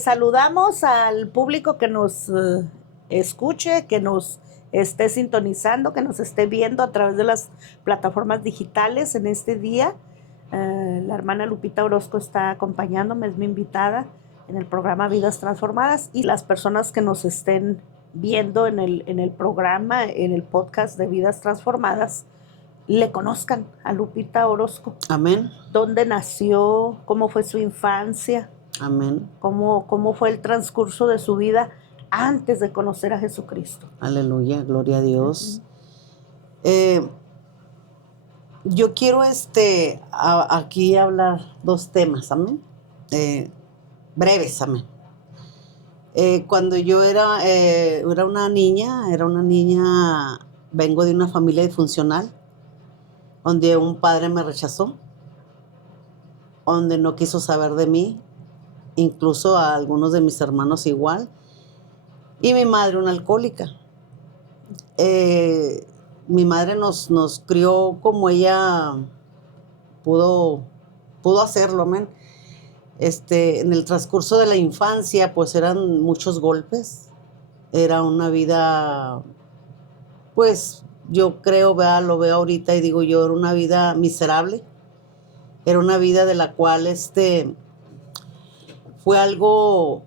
Pues saludamos al público que nos escuche, que nos esté sintonizando, que nos esté viendo a través de las plataformas digitales en este día. La hermana Lupita Orozco está acompañándome, es mi invitada en el programa Vidas Transformadas, y las personas que nos estén viendo en el programa, en el podcast de Vidas Transformadas, le conozcan a Lupita Orozco. Amén. ¿Dónde nació? ¿Cómo fue su infancia? Amén. ¿Cómo fue el transcurso de su vida antes de conocer a Jesucristo? Aleluya, gloria a Dios. Yo quiero aquí hablar dos temas, amén. Breves, amén. Cuando yo era una niña, vengo de una familia disfuncional, donde un padre me rechazó, donde no quiso saber de mí, incluso a algunos de mis hermanos igual, y mi madre una alcohólica. Mi madre nos crió como ella pudo hacerlo, amén. En el transcurso de la infancia, pues eran muchos golpes. Era una vida, pues yo creo, lo veo ahorita y digo yo, era una vida miserable. Era una vida de la cual fue algo,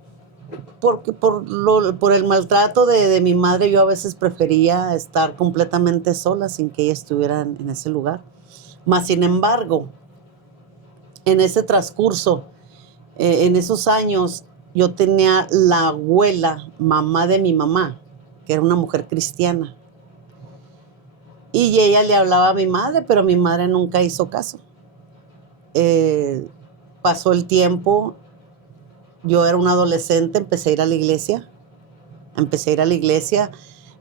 porque por el maltrato de mi madre, yo a veces prefería estar completamente sola sin que ella estuviera en ese lugar. Mas, sin embargo, en ese transcurso, en esos años, yo tenía la abuela, mamá de mi mamá, que era una mujer cristiana. Y ella le hablaba a mi madre, pero mi madre nunca hizo caso. Pasó el tiempo, yo era una adolescente, empecé a ir a la iglesia.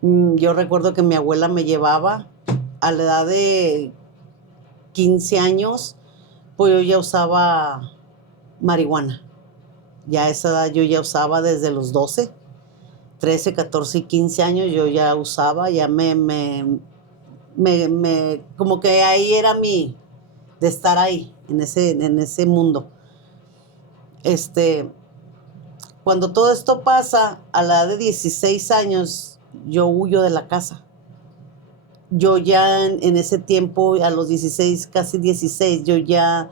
Yo recuerdo que mi abuela me llevaba a la edad de 15 años, pues yo ya usaba marihuana. Ya a esa edad yo ya usaba desde los 12, 13, 14 y 15 años, yo ya usaba, ya como que ahí era de estar ahí, en ese mundo. Cuando todo esto pasa, a la edad de 16 años, yo huyo de la casa. Yo ya en ese tiempo, a los 16, casi 16, yo ya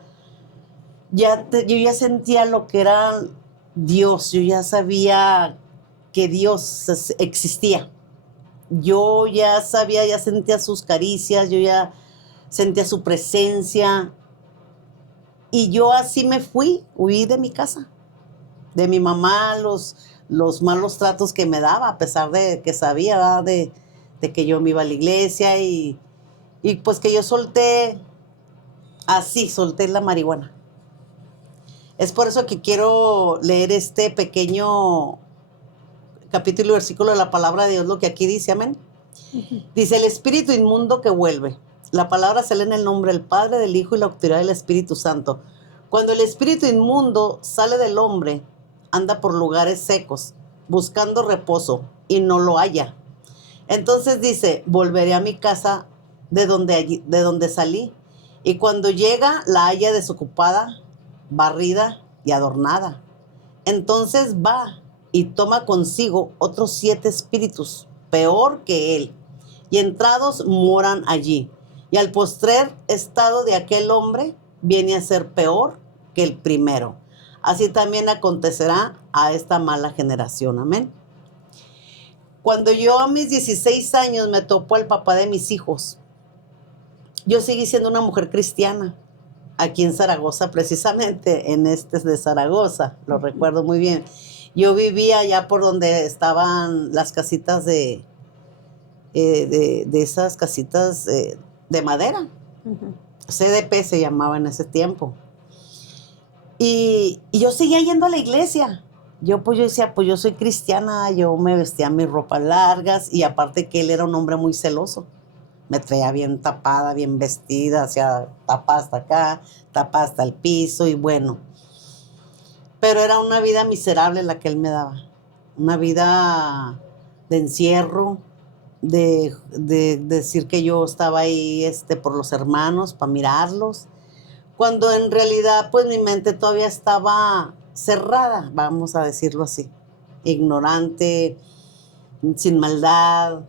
sentía lo que era Dios. Yo ya sabía que Dios existía. Yo ya sabía, ya sentía sus caricias, yo ya sentía su presencia. Y yo así me huí de mi casa, de mi mamá, los malos tratos que me daba, a pesar de que sabía, ¿verdad? de que yo me iba a la iglesia y pues que yo solté la marihuana. Es por eso que quiero leer este pequeño capítulo y versículo de la palabra de Dios, lo que aquí dice, amén. Dice, el espíritu inmundo que vuelve. La palabra se lee en el nombre del Padre, del Hijo y la autoridad del Espíritu Santo. Cuando el espíritu inmundo sale del hombre, anda por lugares secos, buscando reposo, y no lo halla. Entonces dice, volveré a mi casa de donde salí, y cuando llega la halla desocupada, barrida y adornada. Entonces va y toma consigo otros 7 espíritus, peor que él, y entrados moran allí. Y al postrer estado de aquel hombre viene a ser peor que el primero. Así también acontecerá a esta mala generación. Amén. Cuando yo a mis 16 años me topó el papá de mis hijos, yo seguí siendo una mujer cristiana. Aquí en Zaragoza, precisamente, de Zaragoza, lo recuerdo muy bien. Yo vivía allá por donde estaban las casitas de esas casitas de madera. Uh-huh. CDP se llamaba en ese tiempo. Y yo seguía yendo a la iglesia. Yo decía, pues yo soy cristiana, yo me vestía mis ropas largas, y aparte que él era un hombre muy celoso. Me traía bien tapada, bien vestida, hacía tapada hasta acá, tapada hasta el piso, y bueno. Pero era una vida miserable la que él me daba. Una vida de encierro, de decir que yo estaba ahí por los hermanos, para mirarlos. Cuando en realidad, pues mi mente todavía estaba cerrada, vamos a decirlo así, ignorante, sin maldad,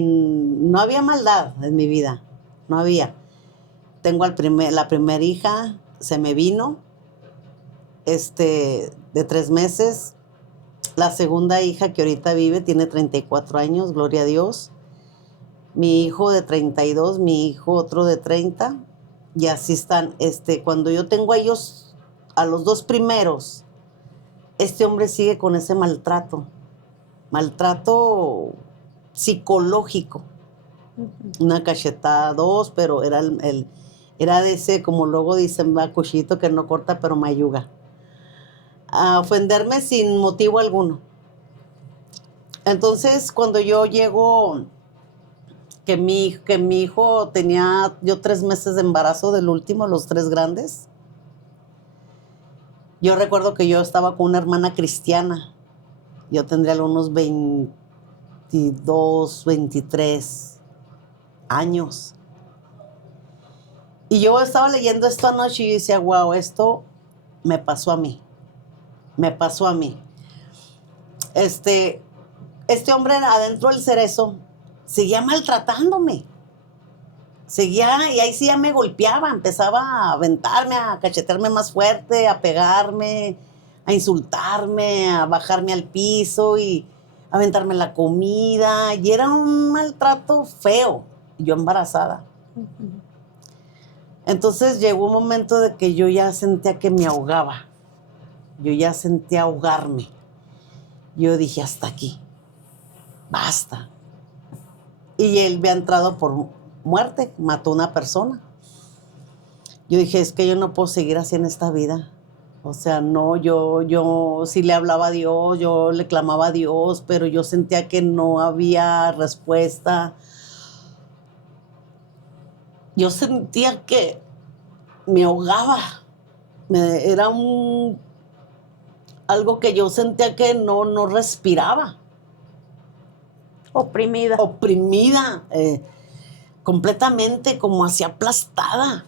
no había maldad en mi vida, no había. Tengo la primera hija, se me vino, de 3 meses. La segunda hija que ahorita vive tiene 34 años, gloria a Dios. Mi hijo de 32, mi hijo otro de 30, y así están. Cuando yo tengo a ellos, a los dos primeros, este hombre sigue con ese maltrato psicológico. Una cachetada, dos, pero era de ese, como luego dicen, va, cuchillito que no corta, pero mayuga. A ofenderme sin motivo alguno. Entonces, cuando yo llego, que mi hijo tenía yo 3 meses de embarazo del último, los tres grandes, yo recuerdo que yo estaba con una hermana cristiana. Yo tendría unos 22, 23 años. Y yo estaba leyendo esto anoche y decía, wow, esto me pasó a mí. Me pasó a mí. Este hombre adentro del cerezo seguía maltratándome. Seguía, y ahí sí ya me golpeaba, empezaba a aventarme, a cachetearme más fuerte, a pegarme, a insultarme, a bajarme al piso y a aventarme la comida. Y era un maltrato feo, yo embarazada. Entonces llegó un momento de que yo ya sentía que me ahogaba. Yo ya sentía ahogarme. Yo dije, hasta aquí, basta. Y él había entrado por muerte, mató a una persona. Yo dije, es que yo no puedo seguir así en esta vida. O sea, no, yo sí le hablaba a Dios, yo le clamaba a Dios, pero yo sentía que no había respuesta. Yo sentía que me ahogaba. Era algo que yo sentía que no respiraba. Oprimida, completamente, como así aplastada.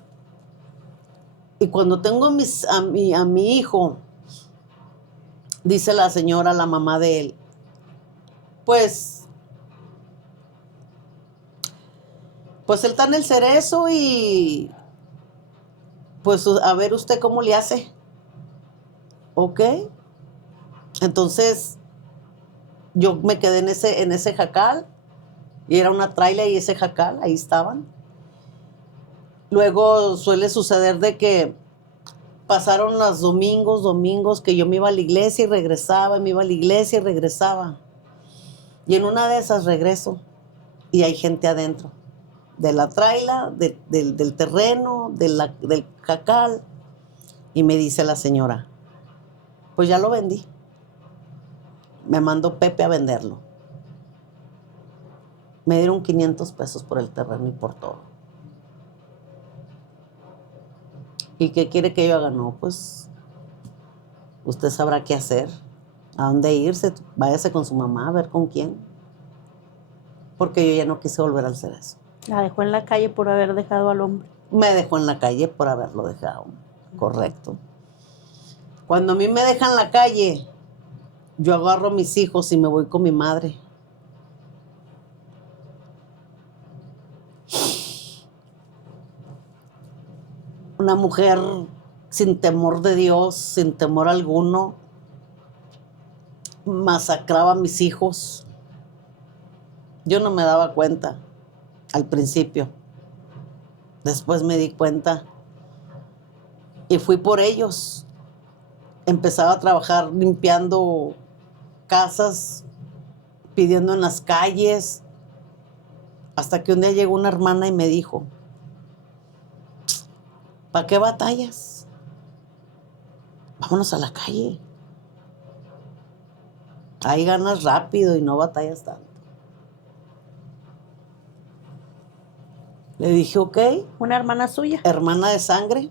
Y cuando tengo a mi hijo, dice la señora, la mamá de él, pues él está en el cerezo y pues a ver usted cómo le hace. ¿Ok? Entonces yo me quedé en ese jacal, y era una traila y ese jacal, ahí estaban. Luego suele suceder de que pasaron los domingos que yo me iba a la iglesia y regresaba, me iba a la iglesia y regresaba. Y en una de esas regreso y hay gente adentro, de la traila, del terreno, del jacal. Y me dice la señora, pues ya lo vendí. Me mandó Pepe a venderlo. Me dieron 500 pesos por el terreno y por todo. ¿Y qué quiere que yo haga? No, pues usted sabrá qué hacer, a dónde irse, váyase con su mamá a ver con quién. Porque yo ya no quise volver al cerezo. La dejó en la calle por haber dejado al hombre. Me dejó en la calle por haberlo dejado, correcto. Cuando a mí me dejan en la calle, yo agarro a mis hijos y me voy con mi madre. Una mujer sin temor de Dios, sin temor alguno, masacraba a mis hijos. Yo no me daba cuenta al principio. Después me di cuenta y fui por ellos. Empezaba a trabajar limpiando casas, pidiendo en las calles, hasta que un día llegó una hermana y me dijo, ¿para qué batallas? Vámonos a la calle. Ahí ganas rápido y no batallas tanto. Le dije, ok. ¿Una hermana suya? Hermana de sangre,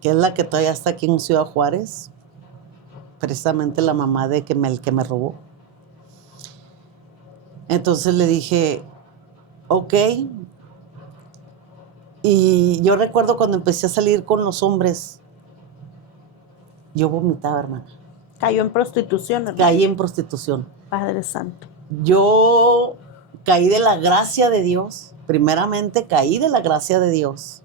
que es la que todavía está aquí en Ciudad Juárez, precisamente la mamá de el que me robó. Entonces le dije, ok. Y yo recuerdo cuando empecé a salir con los hombres, yo vomitaba, hermana. Cayó en prostitución, hermano. Caí en prostitución. Padre Santo. Yo caí de la gracia de Dios. Primeramente caí de la gracia de Dios.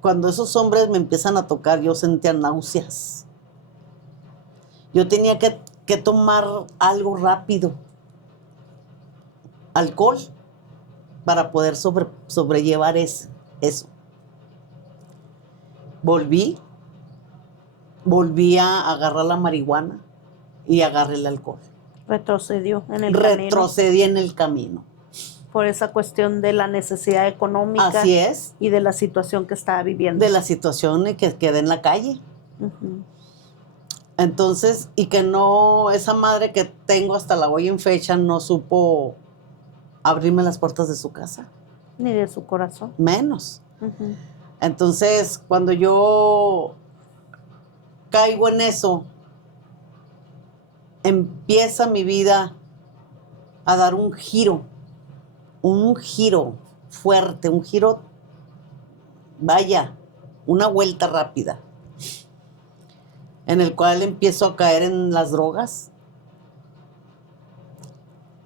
Cuando esos hombres me empiezan a tocar, yo sentía náuseas. Yo tenía que tomar algo rápido. Alcohol. Para poder sobrellevar eso. Volví a agarrar la marihuana y agarré el alcohol. Retrocedió en el camino. Retrocedí en el camino. Por esa cuestión de la necesidad económica. Así es. Y de la situación que estaba viviendo. De la situación y que quedé en la calle. Uh-huh. Entonces, y que no, esa madre que tengo hasta la hoy en fecha no supo abrirme las puertas de su casa. Ni de su corazón. Menos. Uh-huh. Entonces, cuando yo caigo en eso, empieza mi vida a dar un giro fuerte, un giro, vaya, una vuelta rápida, en el cual empiezo a caer en las drogas.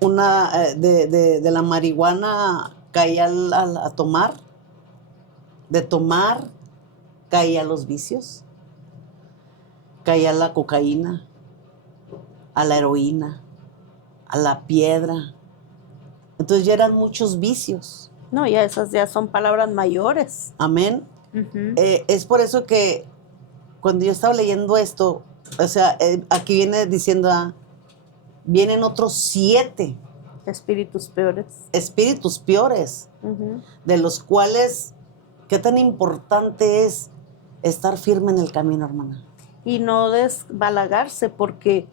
De la marihuana caí a tomar, de tomar caí a los vicios, caí a la cocaína, a la heroína, a la piedra. Entonces ya eran muchos vicios. No, ya esas ya son palabras mayores. Amén. Uh-huh. Es por eso que cuando yo estaba leyendo esto, o sea, aquí viene diciendo, vienen otros 7 espíritus peores. Espíritus peores, Uh-huh. de los cuales, qué tan importante es estar firme en el camino, hermana. Y no desbalagarse, porque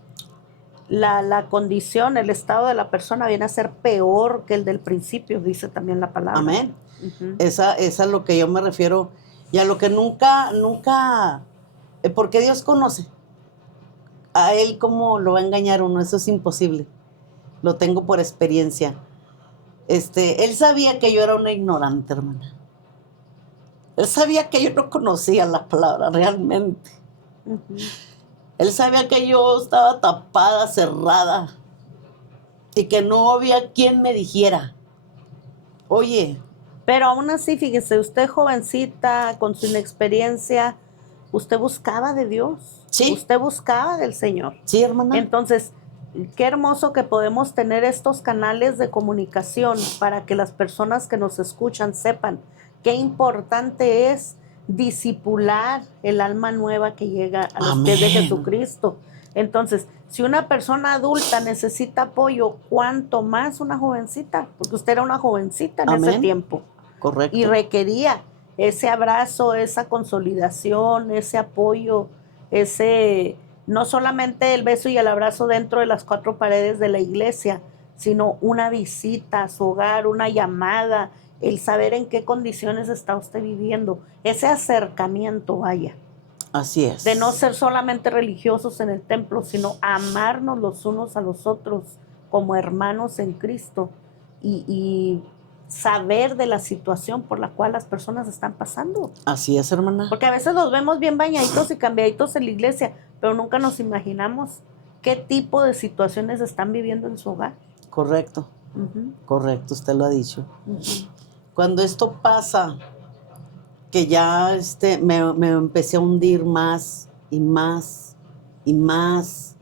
la condición, el estado de la persona viene a ser peor que el del principio, dice también la palabra. Amén. Uh-huh. Esa es a lo que yo me refiero y a lo que nunca, porque Dios conoce. A Él cómo lo va a engañar uno, eso es imposible. Lo tengo por experiencia. Él sabía que yo era una ignorante, hermana. Él sabía que yo no conocía la palabra realmente. Uh-huh. Él sabía que yo estaba tapada, cerrada, y que no había quien me dijera, oye. Pero aún así, fíjese, usted jovencita, con su inexperiencia, usted buscaba de Dios. Sí. Usted buscaba del Señor. Sí, hermana. Entonces, qué hermoso que podemos tener estos canales de comunicación para que las personas que nos escuchan sepan qué importante es discipular el alma nueva que llega a los pies de Jesucristo. Entonces, si una persona adulta necesita apoyo, ¿cuánto más una jovencita? Porque usted era una jovencita en ese tiempo. Correcto. Y requería ese abrazo, esa consolidación, ese apoyo, no solamente el beso y el abrazo dentro de las 4 paredes de la iglesia, sino una visita a su hogar, una llamada, el saber en qué condiciones está usted viviendo, ese acercamiento, vaya. Así es. De no ser solamente religiosos en el templo, sino amarnos los unos a los otros como hermanos en Cristo y saber de la situación por la cual las personas están pasando. Así es, hermana. Porque a veces los vemos bien bañaditos y cambiaditos en la iglesia, pero nunca nos imaginamos qué tipo de situaciones están viviendo en su hogar. Correcto. Uh-huh. Correcto, usted lo ha dicho. Uh-huh. Cuando esto pasa, que ya me empecé a hundir más y más y más,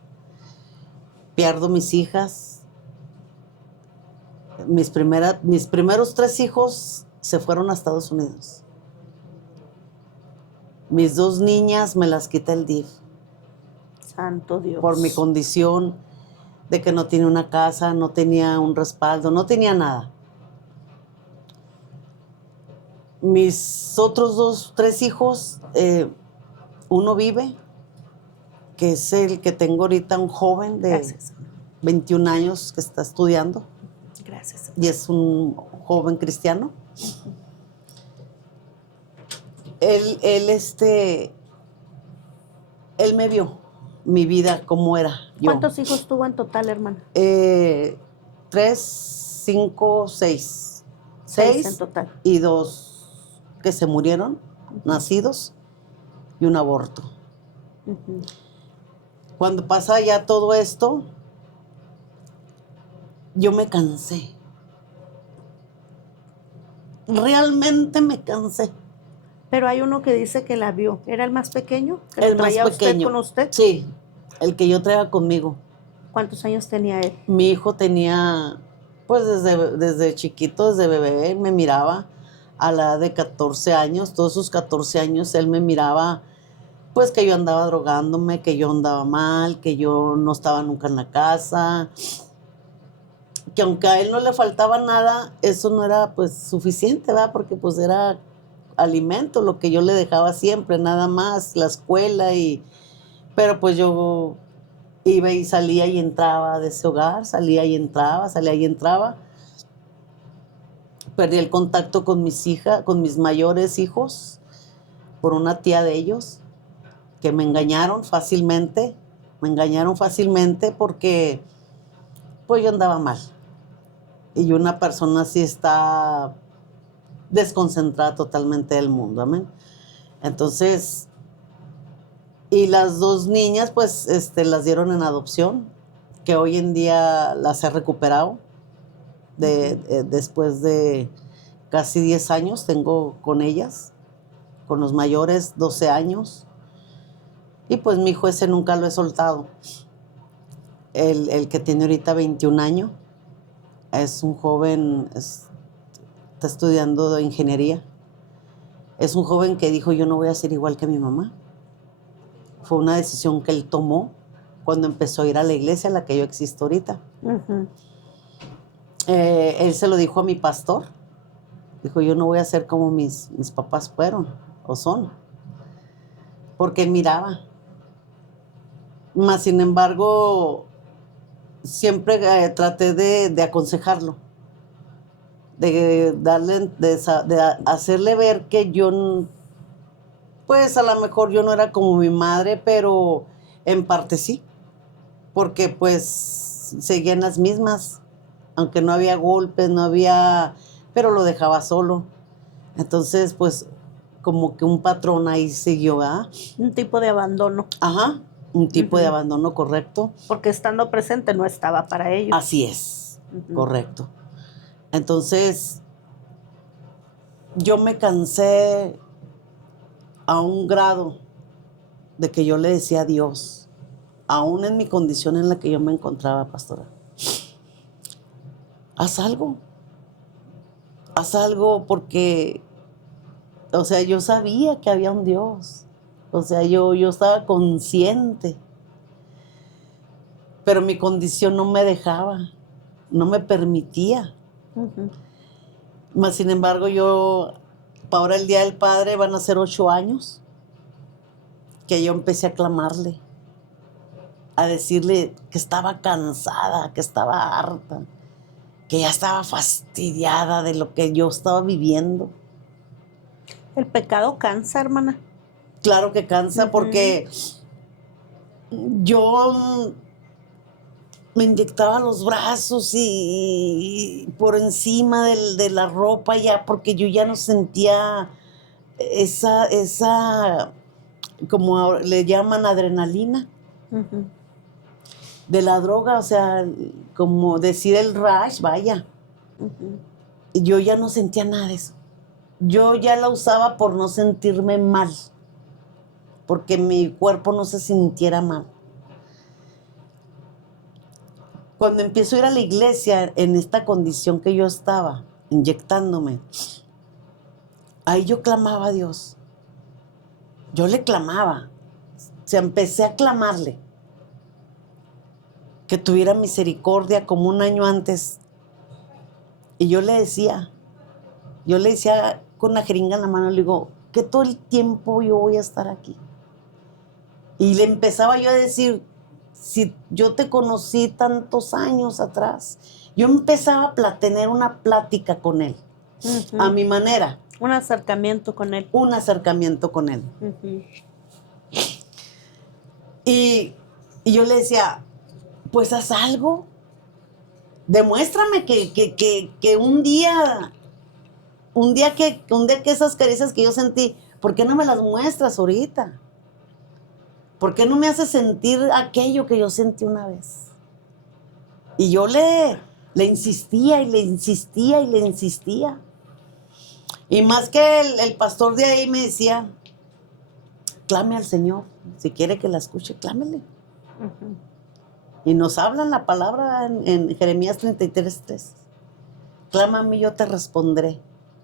pierdo mis hijas. Mis primeros 3 hijos se fueron a Estados Unidos. Mis 2 niñas me las quita el DIF. Santo Dios. Por mi condición de que no tiene una casa, no tenía un respaldo, no tenía nada. Mis otros 3 hijos, uno vive, que es el que tengo ahorita, un joven de 21 años que está estudiando. Gracias. Y es un joven cristiano. Él me vio mi vida como era yo. ¿Cuántos hijos tuvo en total, hermana? 3, 5, 6. 6 en total. Y 2 que se murieron, nacidos, y un aborto. Ujú. Cuando pasa ya todo esto, yo me cansé. Realmente me cansé. Pero hay uno que dice que la vio. ¿Era el más pequeño? ¿Que lo El más traía usted pequeño. con usted? Sí, el que yo traía conmigo. ¿Cuántos años tenía él? Mi hijo tenía, pues desde chiquito, desde bebé, me miraba a la edad de 14 años. Todos sus 14 años él me miraba, pues que yo andaba drogándome, que yo andaba mal, que yo no estaba nunca en la casa, que aunque a él no le faltaba nada, eso no era pues suficiente, ¿verdad? Porque pues era alimento lo que yo le dejaba siempre, nada más, la escuela pero pues yo iba y salía y entraba de ese hogar, salía y entraba, salía y entraba. Perdí el contacto con mis hijas, con mis mayores hijos, por una tía de ellos, que me engañaron fácilmente porque pues yo andaba mal. Y una persona así está desconcentrada totalmente del mundo, amén. Entonces, y las dos niñas pues las dieron en adopción, que hoy en día las he recuperado. Después de casi 10 años tengo con ellas, con los mayores 12 años, y pues mi hijo ese nunca lo he soltado. El que tiene ahorita 21 años, es un joven, está estudiando de ingeniería. Es un joven que dijo, yo no voy a ser igual que mi mamá. Fue una decisión que él tomó cuando empezó a ir a la iglesia a la que yo existo ahorita. Ujú. Él se lo dijo a mi pastor. Dijo, yo no voy a ser como mis papás fueron o son. Porque él miraba. Más sin embargo, siempre traté de aconsejarlo, de darle, de hacerle ver que yo, pues a lo mejor yo no era como mi madre, pero en parte sí, porque pues seguían las mismas, aunque no había golpes, no había, pero lo dejaba solo. Entonces, pues como que un patrón ahí siguió, ¿verdad? Un tipo de abandono. Ajá, un tipo de Ujú. abandono correcto. Porque estando presente no estaba para ellos. Así es, Ujú. correcto. Entonces, yo me cansé a un grado de que yo le decía a Dios, aún en mi condición en la que yo me encontraba, pastora, haz algo porque, o sea, yo sabía que había un Dios, o sea, yo estaba consciente, pero mi condición no me dejaba, no me permitía. Ujú. Mas, sin embargo, para ahora el Día del Padre van a ser 8 años que yo empecé a clamarle, a decirle que estaba cansada, que estaba harta, que ya estaba fastidiada de lo que yo estaba viviendo. El pecado cansa, hermana. Claro que cansa. Ujú. Porque yo me inyectaba los brazos y por encima de la ropa ya, porque yo ya no sentía esa, como le llaman adrenalina Ujú. de la droga, o sea, como decir el rush, vaya. Ujú. Y yo ya no sentía nada de eso. Yo ya la usaba por no sentirme mal, porque mi cuerpo no se sintiera mal. Cuando empiezo a ir a la iglesia en esta condición que yo estaba, inyectándome, ahí yo clamaba a Dios. Yo le clamaba. O sea, empecé a clamarle que tuviera misericordia como un año antes. Y yo le decía con la jeringa en la mano, le digo, que todo el tiempo yo voy a estar aquí. Y le empezaba yo a decir, si yo te conocí tantos años atrás, yo empezaba a tener una plática con él, Ujú. a mi manera, Un acercamiento con él. un acercamiento con él. Ujú. Y yo le decía, pues haz algo, demuéstrame que un día que esas caricias que yo sentí, ¿por qué no me las muestras ahorita? ¿Por qué no me hace sentir aquello que yo sentí una vez? Y yo le insistía y le insistía y le insistía. Y más que el pastor de ahí me decía, clame al Señor. Si quiere que la escuche, clámele. Ujú. Y nos hablan la palabra en Jeremías 33:3. Clama a mí, yo te responderé.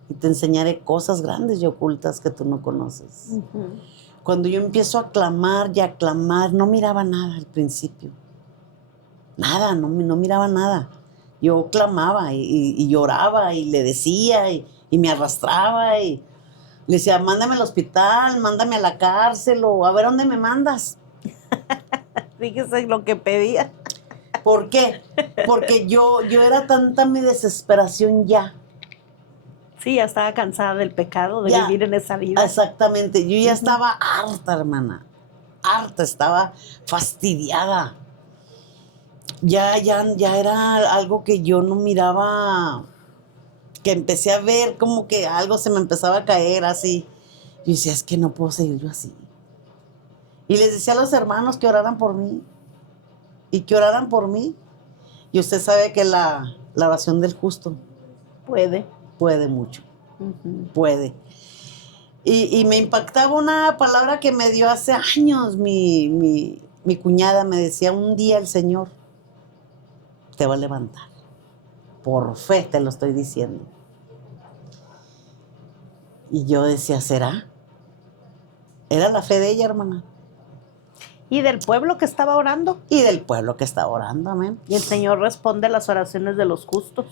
Y te enseñaré cosas grandes y ocultas que tú no conoces. Ujú. Cuando yo empiezo a clamar y a clamar, no miraba nada al principio. Nada, no miraba nada. Yo clamaba y lloraba y le decía y me arrastraba y le decía, mándame al hospital, mándame a la cárcel o a ver dónde me mandas. Fíjese lo que pedía. ¿Por qué? Porque yo era tanta mi desesperación ya. Sí, ya estaba cansada del pecado, de Ya, vivir en esa vida. exactamente. Yo ya Ujú. estaba harta, hermana. Harta, estaba fastidiada. Ya era algo que yo no miraba, que empecé a ver como que algo se me empezaba a caer así. Yo decía, es que no puedo seguir yo así. Y les decía a los hermanos que oraran por mí. Y que oraran por mí. Y usted sabe que la oración del justo Puede. puede mucho. Ujú. Puede. Y me impactaba una palabra que me dio hace años mi cuñada. Me decía, un día el Señor te va a levantar. Por fe te lo estoy diciendo. Y yo decía, ¿será? Era la fe de ella, hermana. Y del pueblo que estaba orando. Y del pueblo que estaba orando, amén. Y el Señor responde las oraciones de los justos.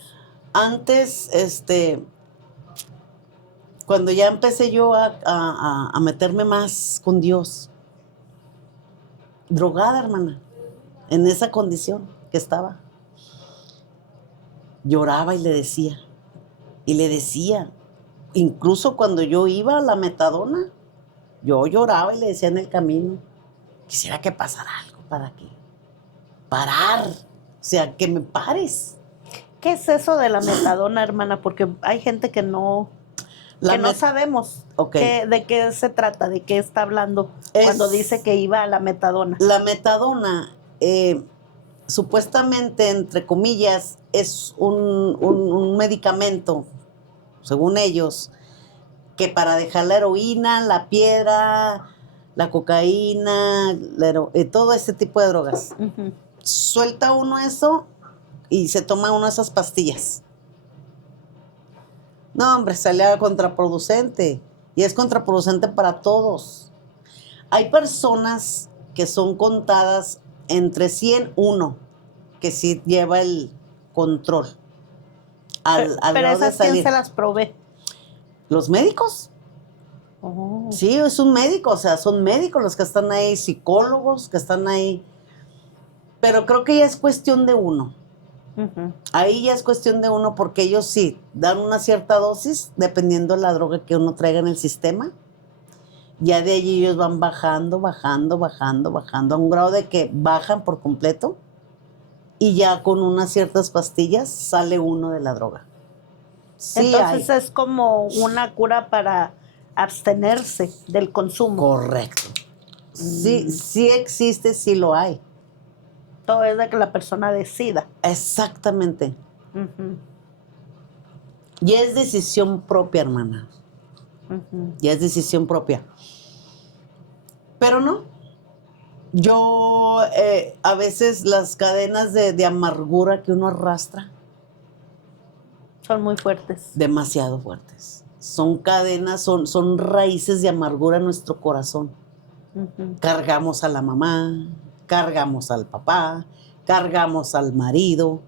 Antes, cuando ya empecé yo a meterme más con Dios, drogada, hermana, en esa condición que estaba, lloraba y le decía, incluso cuando yo iba a la metadona, yo lloraba y le decía en el camino, quisiera que pasara algo para que parar, o sea, que me pares. ¿Qué es eso de la metadona, hermana? Porque hay gente que no sabemos Ok. de qué se trata, de qué está hablando cuando dice que iba a la metadona. La metadona, supuestamente, entre comillas, es un medicamento, según ellos, que para dejar la heroína, la piedra, la cocaína, todo ese tipo de drogas. Ujú. Suelta uno eso y se toma uno esas pastillas. No, hombre, sale contraproducente. Y es contraproducente para todos. Hay personas que son contadas entre 100 uno, que sí lleva el control al Pero grado de esas, ¿quién salir. se las provee? Los médicos. Oh. Sí, es un médico, o sea, son médicos los que están ahí, psicólogos que están ahí. Pero creo que ya es cuestión de uno. Ujú. Ahí ya es cuestión de uno porque ellos sí dan una cierta dosis dependiendo de la droga que uno traiga en el sistema. Ya de allí ellos van bajando, bajando, bajando, bajando a un grado de que bajan por completo y ya con unas ciertas pastillas sale uno de la droga. Sí Entonces hay. es como una cura para abstenerse del consumo. Correcto. Sí, sí existe, sí lo hay. Todo es de que la persona decida. Exactamente. Ujú, Y es decisión propia, hermana. ujú. Ya es decisión propia. Pero no. Yo, a veces las cadenas de amargura que uno arrastra, Son muy fuertes. demasiado fuertes. Son cadenas, son raíces de amargura en nuestro corazón. Ujú. Cargamos a la mamá, cargamos al papá, cargamos al marido.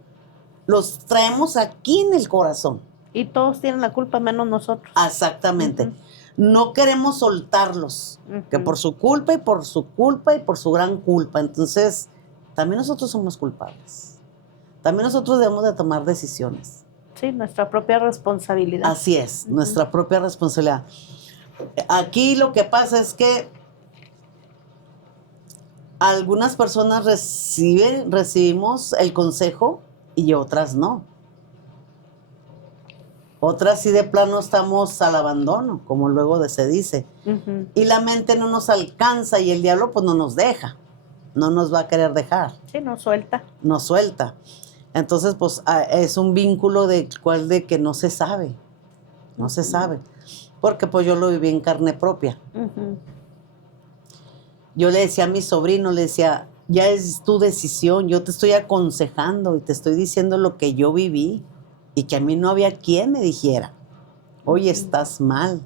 Los traemos aquí en el corazón. Y todos tienen la culpa menos nosotros. Exactamente. Ujú. No queremos soltarlos, que Ujú. por su culpa y por su culpa y por su gran culpa. Entonces, también nosotros somos culpables. También nosotros debemos de tomar decisiones. Sí, nuestra propia responsabilidad. Así es, Ujú. nuestra propia responsabilidad. Aquí lo que pasa es que algunas personas recibimos el consejo y otras no. Otras sí de plano estamos al abandono, como luego se dice. Ujú. Y la mente no nos alcanza y el diablo pues no nos deja, no nos va a querer dejar, Sí, no suelta. nos suelta. Entonces pues es un vínculo de que no se sabe, no se sabe. Porque pues yo lo viví en carne propia. Ujú. Yo le decía a mi sobrino, le decía, ya es tu decisión, yo te estoy aconsejando y te estoy diciendo lo que yo viví y que a mí no había quien me dijera, oye, estás mal,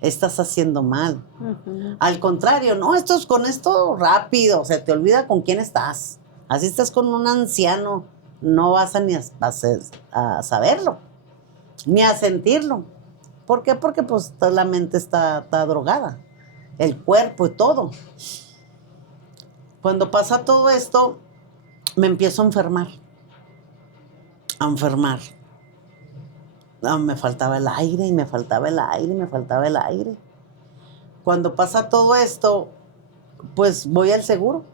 estás haciendo mal. Ujú. Al contrario, no, con esto rápido, se te olvida con quién estás. Así estás con un anciano, no vas a ni a saberlo, ni a sentirlo. ¿Por qué? Porque pues la mente está drogada, el cuerpo y todo. Cuando pasa todo esto, me empiezo a enfermar. A enfermar. Me faltaba el aire y me faltaba el aire y me faltaba el aire. Cuando pasa todo esto, pues voy al seguro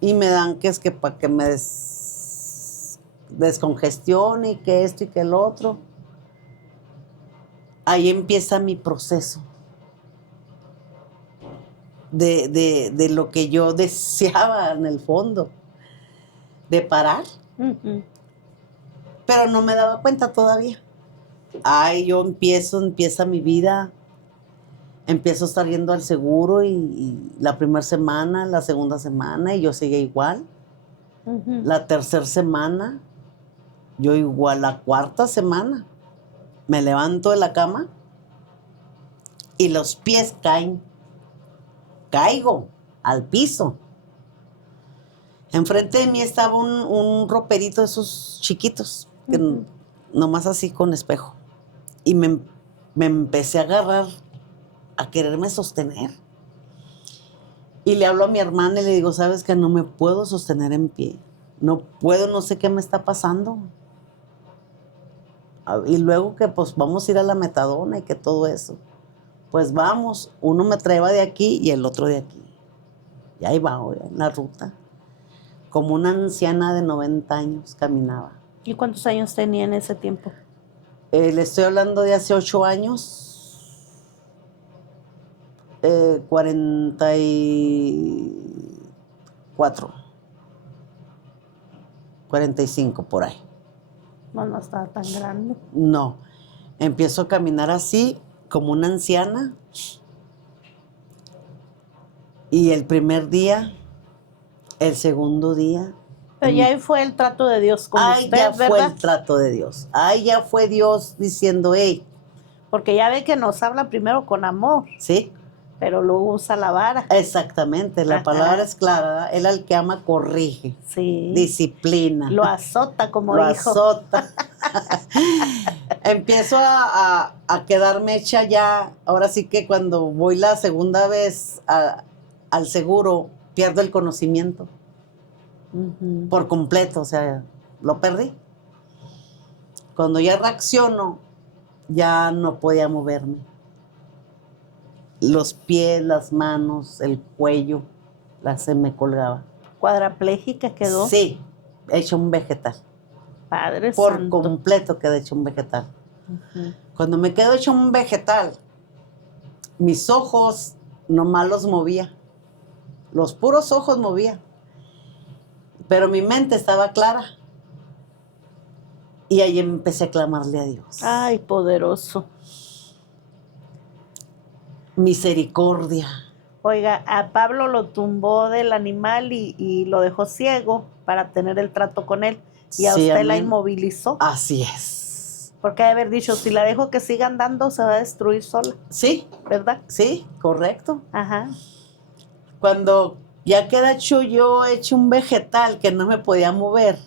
y me dan que es que para que me descongestione y que esto y que el otro. Ahí empieza mi proceso de lo que yo deseaba en el fondo, de parar, Ujú. pero no me daba cuenta todavía. Ay, empieza mi vida, empiezo a estar yendo al seguro y la primera semana, la segunda semana, y yo seguía igual. Ujú. La tercera semana, yo igual. La cuarta semana, me levanto de la cama y los pies caen. Caigo al piso. Enfrente de mí estaba un roperito de esos chiquitos, que Ujú. nomás así con espejo. Y me empecé a agarrar, a quererme sostener. Y le hablo a mi hermana y le digo, ¿sabes qué? No me puedo sostener en pie. No puedo, no sé qué me está pasando. Y luego que pues vamos a ir a la metadona y que todo eso. Pues vamos, uno me traía de aquí y el otro de aquí. Y ahí va, en la ruta. Como una anciana de 90 años caminaba. ¿Y cuántos años tenía en ese tiempo? Le estoy hablando de hace 8 años. 44. 45 por ahí. No, no estaba tan grande. No. Empiezo a caminar así, como una anciana. Y el primer día, el segundo día. Pero ya ahí fue el trato de Dios con Ahí usted, ya fue ¿verdad? el trato de Dios. Ahí ya fue Dios diciendo, hey, Porque ya ve que nos habla primero con amor, ¿sí? pero luego usa la vara. Exactamente, la Ajá. palabra es clara, ¿verdad? Él al que ama corrige, Sí. disciplina, Lo azota como lo hijo. azota. Empiezo a quedarme hecha ya, ahora sí que cuando voy la segunda vez al seguro, pierdo el conocimiento Ujú. por completo, o sea, lo perdí. Cuando ya reacciono, ya no podía moverme. Los pies, las manos, el cuello, se me colgaba. Cuadraplégica quedó. Sí, hecho un vegetal. Padre Por santo. completo quedé hecho un vegetal. Ujú. Cuando me quedo hecho un vegetal, mis ojos nomás los movía. Los puros ojos movía. Pero mi mente estaba clara. Y ahí empecé a clamarle a Dios. Ay, poderoso. Misericordia. Oiga, a Pablo lo tumbó del animal y lo dejó ciego para tener el trato con él. Y a Sí, usted la amén. inmovilizó. Así es. Porque de haber dicho, si la dejo que siga andando, se va a destruir sola, Sí, ¿verdad? sí, correcto. Ajá. Cuando ya queda hecho un vegetal que no me podía mover,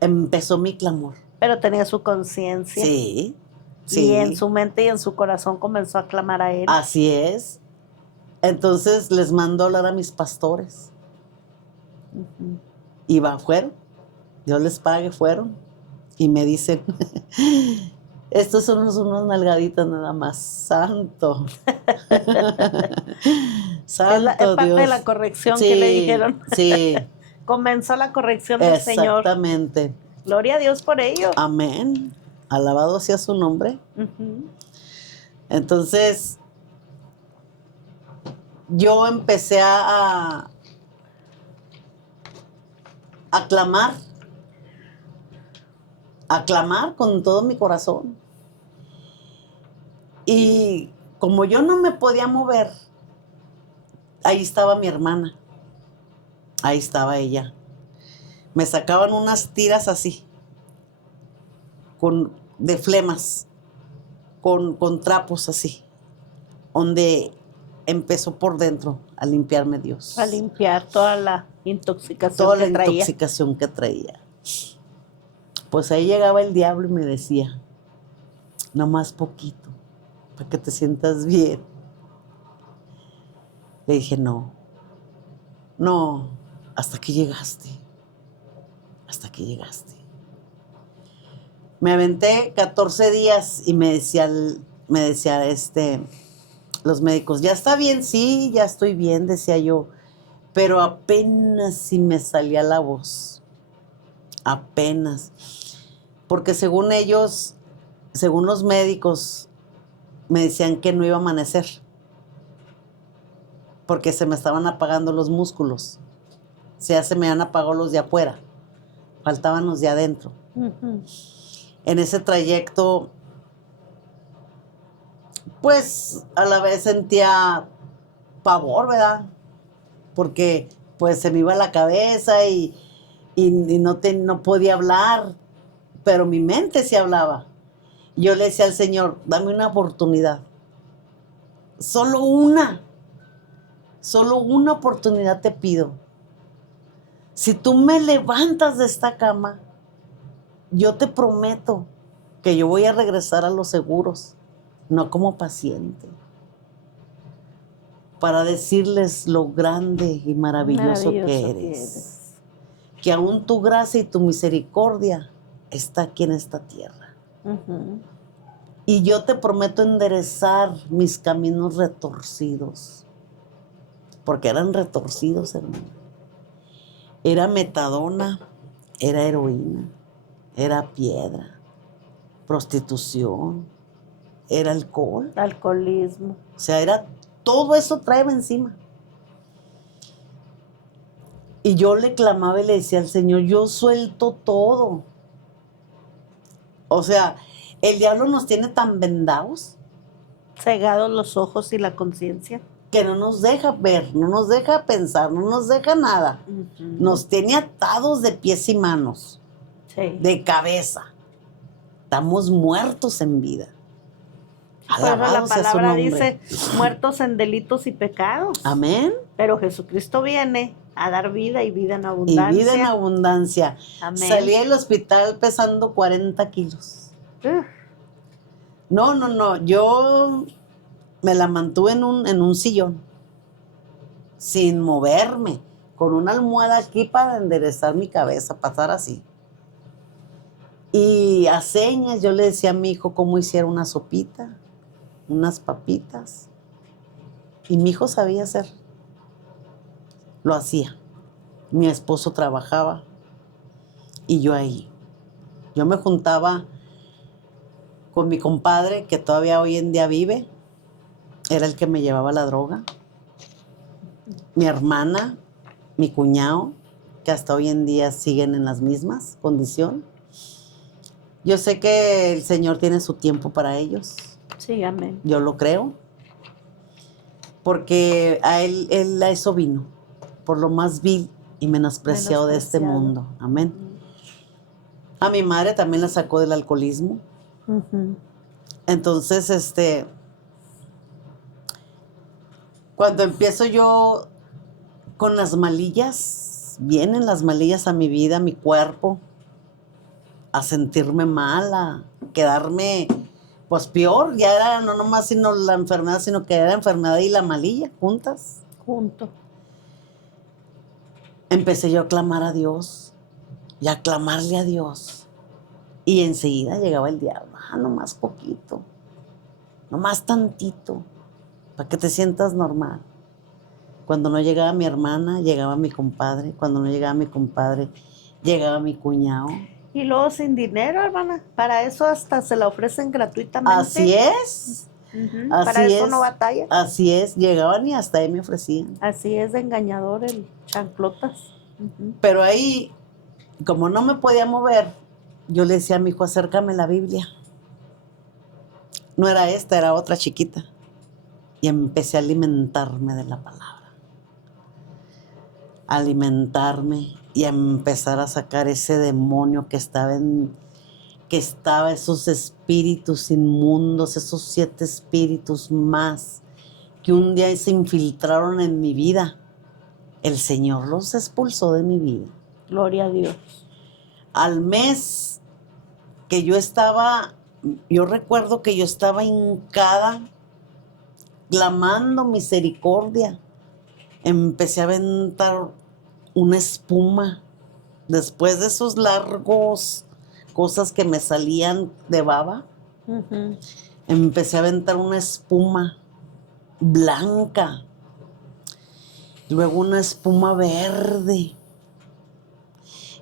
empezó mi clamor. Pero tenía su conciencia. Sí, Y en sí. su mente y en su corazón comenzó a clamar a él. Así es. Entonces les mando a hablar a mis pastores. Ujú. Y fueron. Dios les pague, fueron. Y me dicen, estos son unos nalgaditas nada más. Santo. Santo Es parte Dios. de la corrección Sí, que le dijeron. Sí, Comenzó la corrección del Señor. exactamente. Gloria a Dios por ello. Amén. Alabado sea su nombre. Entonces, yo empecé a clamar con todo mi corazón. Y como yo no me podía mover, ahí estaba mi hermana, ahí estaba ella. Me sacaban unas tiras así, de flemas, con trapos así, donde empezó por dentro a limpiarme Dios. A limpiar toda la intoxicación Toda que la traía. intoxicación que traía. Pues ahí llegaba el diablo y me decía, nomás poquito, para que te sientas bien. Le dije, no, hasta que llegaste. Me aventé 14 días y me decía los médicos, ya está bien, sí, ya estoy bien, decía yo, pero apenas si me salía la voz, apenas, porque según ellos, según los médicos, me decían que no iba a amanecer, porque se me estaban apagando los músculos, o sea, se me han apagado los de afuera, faltaban los de adentro. En ese trayecto, pues a la vez sentía pavor, ¿verdad? Porque pues se me iba la cabeza y no podía hablar, pero mi mente sí hablaba. Yo le decía al Señor, dame una oportunidad. Solo una oportunidad te pido. Si tú me levantas de esta cama, yo te prometo que yo voy a regresar a los seguros, no como paciente, para decirles lo grande y maravilloso que eres. Que aún tu gracia y tu misericordia está aquí en esta tierra. Y yo te prometo enderezar mis caminos retorcidos, porque eran retorcidos, hermano. Era metadona, era heroína, era piedra, prostitución, era alcohol. Alcoholismo. O sea, todo eso traeba encima. Y yo le clamaba y le decía al Señor, yo suelto todo. O sea, el diablo nos tiene tan vendados. Cegados los ojos y la conciencia. Que no nos deja ver, no nos deja pensar, no nos deja nada. Nos tiene atados de pies y manos, de cabeza. Estamos muertos en vida. Alabado la palabra dice, muertos en delitos y pecados. Amén. Pero Jesucristo viene a dar vida y vida en abundancia. Y vida en abundancia. Amén. Salí del hospital pesando 40 kilos. No, yo me la mantuve en un sillón, sin moverme, con una almohada aquí para enderezar mi cabeza, pasar así. Y a señas yo le decía a mi hijo cómo hiciera una sopita, unas papitas. Y mi hijo sabía hacer. Lo hacía. Mi esposo trabajaba y yo ahí. Yo me juntaba con mi compadre, que todavía hoy en día vive. Era el que me llevaba la droga. Mi hermana, mi cuñado, que hasta hoy en día siguen en las mismas condiciones. Yo sé que el Señor tiene su tiempo para ellos. Sí, amén. Yo lo creo. Porque él a eso vino. Por lo más vil y menospreciado de este mundo. Amén. A mi madre también la sacó del alcoholismo. Entonces, cuando empiezo yo con las malillas, vienen las malillas a mi vida, a mi cuerpo, a sentirme mal, a quedarme, pues peor, ya era no nomás sino la enfermedad, sino que era la enfermedad y la malilla juntas. Junto. Empecé yo a clamar a Dios y a clamarle a Dios. Y enseguida llegaba el diablo, nomás poquito, nomás tantito, para que te sientas normal. Cuando no llegaba mi hermana, llegaba mi compadre. Cuando no llegaba mi compadre, llegaba mi cuñado. Y luego sin dinero, hermana. Para eso hasta se la ofrecen gratuitamente. Así es. Ujú, para Así eso es. no batalla. Así es. Llegaban y hasta ahí me ofrecían. Así es de engañador el chanclotas. Ujú. Pero ahí, como no me podía mover, yo le decía a mi hijo, acércame la Biblia. No era esta, era otra chiquita. Y empecé a alimentarme de la palabra. Alimentarme y a empezar a sacar ese demonio que estaba esos espíritus inmundos, esos 7 espíritus más que un día se infiltraron en mi vida. El Señor los expulsó de mi vida. Gloria a Dios. Al mes que yo recuerdo que yo estaba hincada, clamando misericordia. Empecé a aventar una espuma. Después de esos largos cosas que me salían de baba, Ujú. empecé a aventar una espuma blanca, luego una espuma verde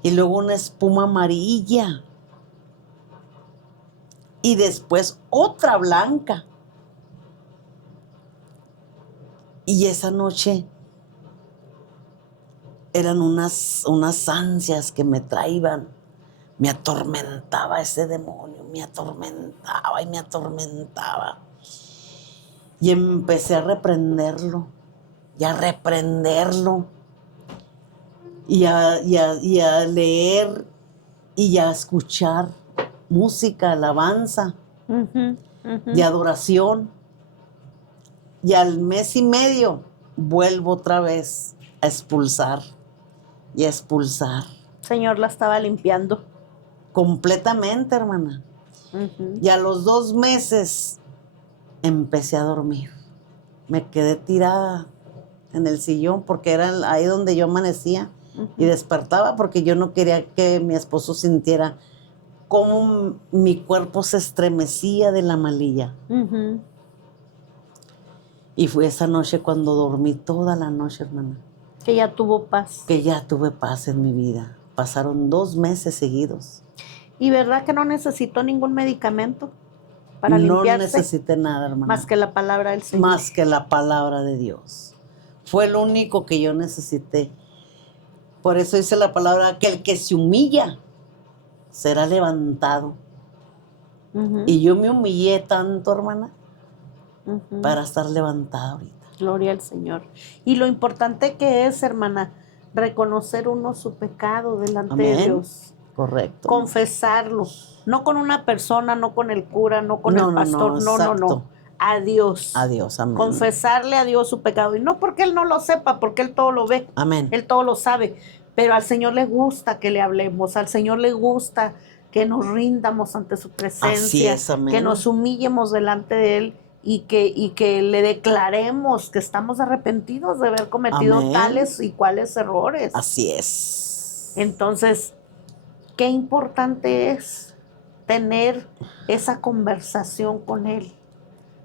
y luego una espuma amarilla y después otra blanca. Y esa noche eran unas ansias que me traían. Me atormentaba ese demonio, me atormentaba y me atormentaba. Y empecé a reprenderlo, y a reprenderlo, y a leer, y a escuchar música, alabanza, Ujú, ujú. de adoración. Y al mes y medio vuelvo otra vez a expulsar y a expulsar. Señor la estaba limpiando. Completamente, hermana. Ujú. Y a los 2 meses empecé a dormir. Me quedé tirada en el sillón porque era ahí donde yo amanecía y despertaba porque yo no quería que mi esposo sintiera cómo mi cuerpo se estremecía de la malilla. Ujú. Y fue esa noche cuando dormí toda la noche, hermana, Que ya tuvo paz. que ya tuve paz en mi vida. Pasaron 2 meses seguidos. ¿Y verdad que no necesitó ningún medicamento para No limpiarse? necesité nada, hermana. Más que la palabra del Señor. Más que la palabra de Dios. Fue lo único que yo necesité. Por eso dice la palabra que el que se humilla será levantado. Ujú, Y yo me humillé tanto, hermana, ujú. para estar levantada ahorita. Gloria al Señor. Y lo importante que es, hermana, reconocer uno su pecado delante de Amén. Dios. Correcto. Confesarlo. No con una persona, no con el cura, no con el pastor. No, exacto. A Dios. A Dios, amén. Confesarle a Dios su pecado. Y no porque Él no lo sepa, porque Él todo lo ve. Amén. Él todo lo sabe. Pero al Señor le gusta que le hablemos. Al Señor le gusta que nos rindamos ante su presencia. Así es, amén. Que nos humillemos delante de Él. Y que le declaremos que estamos arrepentidos de haber cometido Amén. tales y cuales errores. Así es. Entonces, qué importante es tener esa conversación con Él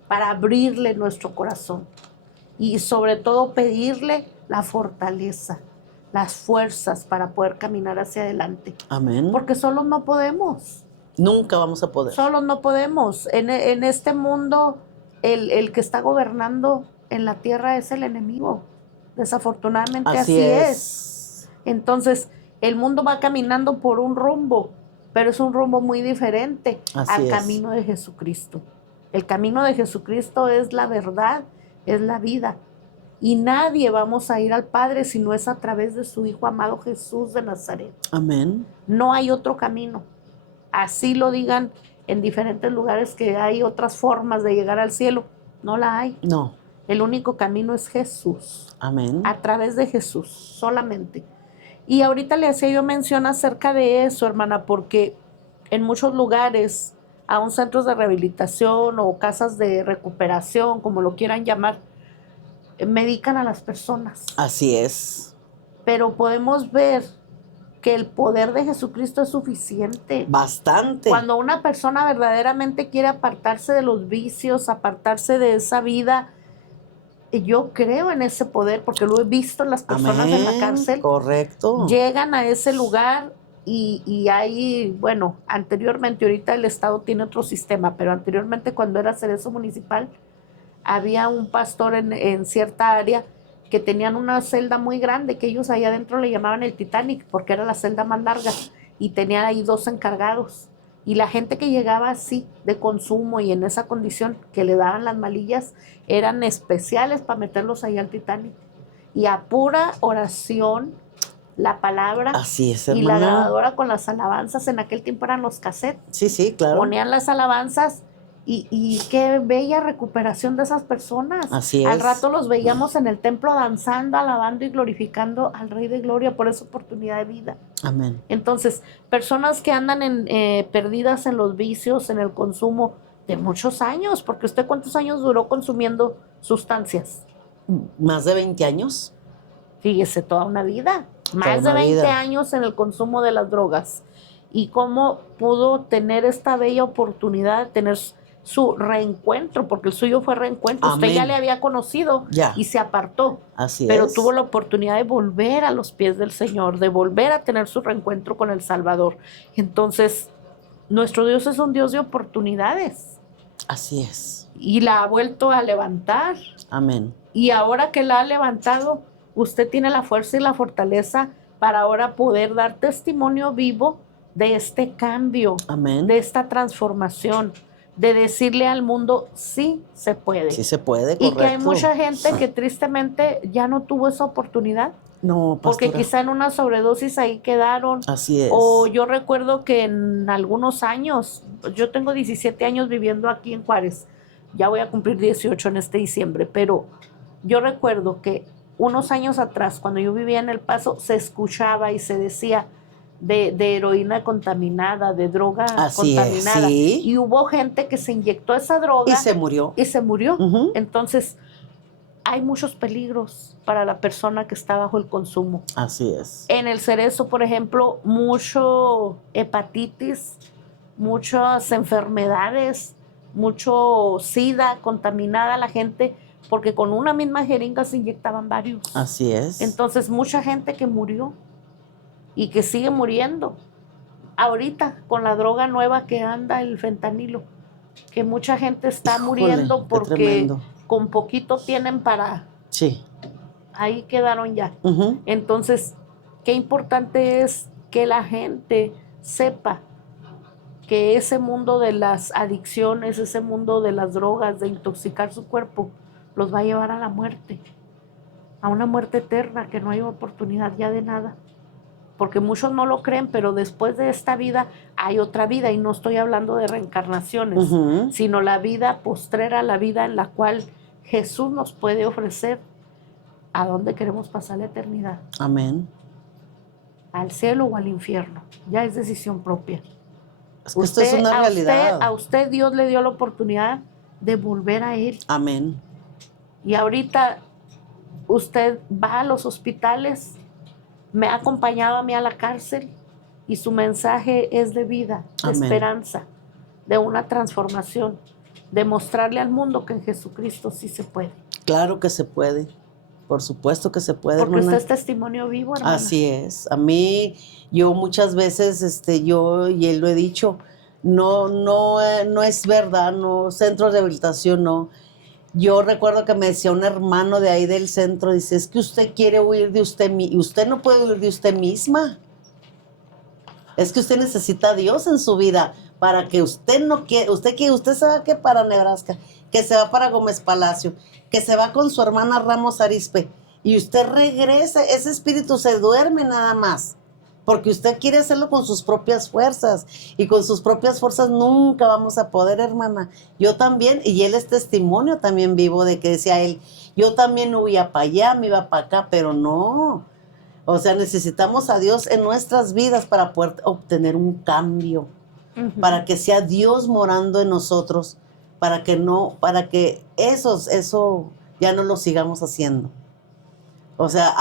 para abrirle nuestro corazón y sobre todo pedirle la fortaleza, las fuerzas para poder caminar hacia adelante. Amén. Porque solos no podemos. Nunca vamos a poder. Solos no podemos. En este mundo, el que está gobernando en la tierra es el enemigo. Desafortunadamente así es. Entonces, el mundo va caminando por un rumbo, pero es un rumbo muy diferente al camino de Jesucristo. El camino de Jesucristo es la verdad, es la vida. Y nadie vamos a ir al Padre si no es a través de su Hijo amado Jesús de Nazaret. Amén. No hay otro camino. Así lo digan en diferentes lugares que hay otras formas de llegar al cielo. No la hay. No. El único camino es Jesús. Amén. A través de Jesús, solamente. Y ahorita le hacía yo mención acerca de eso, hermana, porque en muchos lugares, aún centros de rehabilitación o casas de recuperación, como lo quieran llamar, medican a las personas. Así es. Pero podemos ver que el poder de Jesucristo es suficiente. Bastante. Cuando una persona verdaderamente quiere apartarse de los vicios, apartarse de esa vida, yo creo en ese poder porque lo he visto en las personas en la cárcel. Correcto. Llegan a ese lugar y hay, bueno, anteriormente, ahorita el Estado tiene otro sistema, pero anteriormente cuando era Cerezo Municipal, había un pastor en cierta área que tenían una celda muy grande, que ellos allá adentro le llamaban el Titanic, porque era la celda más larga, y tenían ahí 2 encargados. Y la gente que llegaba así, de consumo y en esa condición, que le daban las malillas, eran especiales para meterlos ahí al Titanic. Y a pura oración, la palabra Así es, y la hermana. grabadora con las alabanzas, en aquel tiempo eran los cassettes, Sí, sí, claro. ponían las alabanzas y qué bella recuperación de esas personas. Así Al es. rato los veíamos en el templo danzando, alabando y glorificando al Rey de Gloria por esa oportunidad de vida. Amén. Entonces, personas que andan perdidas en los vicios, en el consumo de muchos años, porque usted ¿cuántos años duró consumiendo sustancias? Más de 20 años. Fíjese, toda una vida, más Toda de una 20 vida. años en el consumo de las drogas. Y cómo pudo tener esta bella oportunidad de tener su reencuentro, porque el suyo fue reencuentro. Amén. Usted ya le había conocido Ya. y se apartó. Así Pero es. tuvo la oportunidad de volver a los pies del Señor, de volver a tener su reencuentro con el Salvador. Entonces, nuestro Dios es un Dios de oportunidades Así es. y la ha vuelto a levantar. Amén. Y ahora que la ha levantado, usted tiene la fuerza y la fortaleza para ahora poder dar testimonio vivo de este cambio, Amén. de esta transformación, de decirle al mundo, sí se puede. Sí se puede, Y que hay correcto. mucha gente que tristemente ya no tuvo esa oportunidad, No, porque pastora. quizá en una sobredosis ahí quedaron. Así es. O yo recuerdo que en algunos años, yo tengo 17 años viviendo aquí en Juárez, ya voy a cumplir 18 en este diciembre, pero yo recuerdo que unos años atrás, cuando yo vivía en El Paso, se escuchaba y se decía de heroína contaminada, de droga Así es, contaminada. sí. Y hubo gente que se inyectó esa droga Y se murió. y se murió. Ujú. Entonces, hay muchos peligros para la persona que está bajo el consumo. Así es. En el Cerezo, por ejemplo, mucho hepatitis, muchas enfermedades, mucho SIDA, contaminada la gente, porque con una misma jeringa se inyectaban varios. Así es. Entonces, mucha gente que murió y que sigue muriendo. Ahorita, con la droga nueva que anda, el fentanilo, que mucha gente está Híjole, muriendo qué porque tremendo. con poquito tienen para... Sí. Ahí quedaron ya. Ujú. Entonces, qué importante es que la gente sepa que ese mundo de las adicciones, ese mundo de las drogas, de intoxicar su cuerpo, los va a llevar a la muerte, a una muerte eterna, que no hay oportunidad ya de nada. Porque muchos no lo creen, pero después de esta vida hay otra vida, y no estoy hablando de reencarnaciones, Ujú. sino la vida postrera, la vida en la cual Jesús nos puede ofrecer a dónde queremos pasar la eternidad. Amén. Al cielo o al infierno. Ya es decisión propia. Es que esto es una realidad. A usted Dios le dio la oportunidad de volver a Él. Amén. Y ahorita usted va a los hospitales, me ha acompañado a mí a la cárcel, y su mensaje es de vida, de Amén. esperanza, de una transformación, de mostrarle al mundo que en Jesucristo sí se puede. Claro que se puede. Por supuesto que se puede, Porque hermana. usted es testimonio vivo, hermana. Así es. A mí, yo muchas veces, yo y él lo he dicho, no es verdad, no, centro de rehabilitación, no. Yo recuerdo que me decía un hermano de ahí del centro, dice, es que usted quiere huir de usted mismo, y usted no puede huir de usted misma. Es que usted necesita a Dios en su vida, para que usted no quiera, usted se va que para Nebraska, que se va para Gómez Palacio, que se va con su hermana Ramos Arizpe, y usted regresa, ese espíritu se duerme nada más, porque usted quiere hacerlo con sus propias fuerzas, y con sus propias fuerzas nunca vamos a poder, hermana. Yo también, y él es testimonio también vivo de que decía él, yo también huía para allá, me iba para acá, pero no. O sea, necesitamos a Dios en nuestras vidas para poder obtener un cambio, para que sea Dios morando en nosotros, para que eso ya no lo sigamos haciendo. O sea,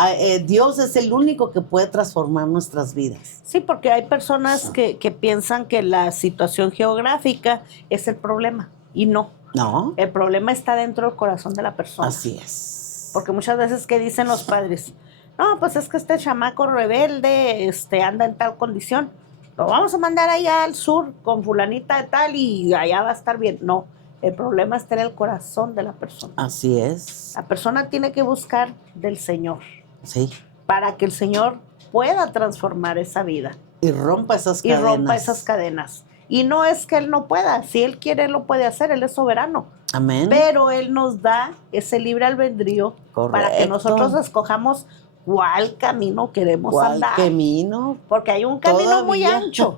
Dios es el único que puede transformar nuestras vidas. Sí, porque hay personas que piensan que la situación geográfica es el problema, y no. No, El problema está dentro del corazón de la persona. así es. Porque muchas veces, ¿qué dicen los padres? no, pues es que este chamaco rebelde, anda en tal condición. Lo vamos a mandar allá al sur con fulanita de tal y allá va a estar bien. No, el problema está en el corazón de la persona. Así es. La persona tiene que buscar del Señor Sí. para que el Señor pueda transformar esa vida Y rompa esas y cadenas. rompa esas cadenas. Y no es que Él no pueda, si Él quiere, Él lo puede hacer, Él es soberano. Amén. Pero Él nos da ese libre albedrío para que Correcto. nosotros escojamos cuál camino queremos ¿Cuál andar. camino? Porque hay un camino muy Todavía. ancho,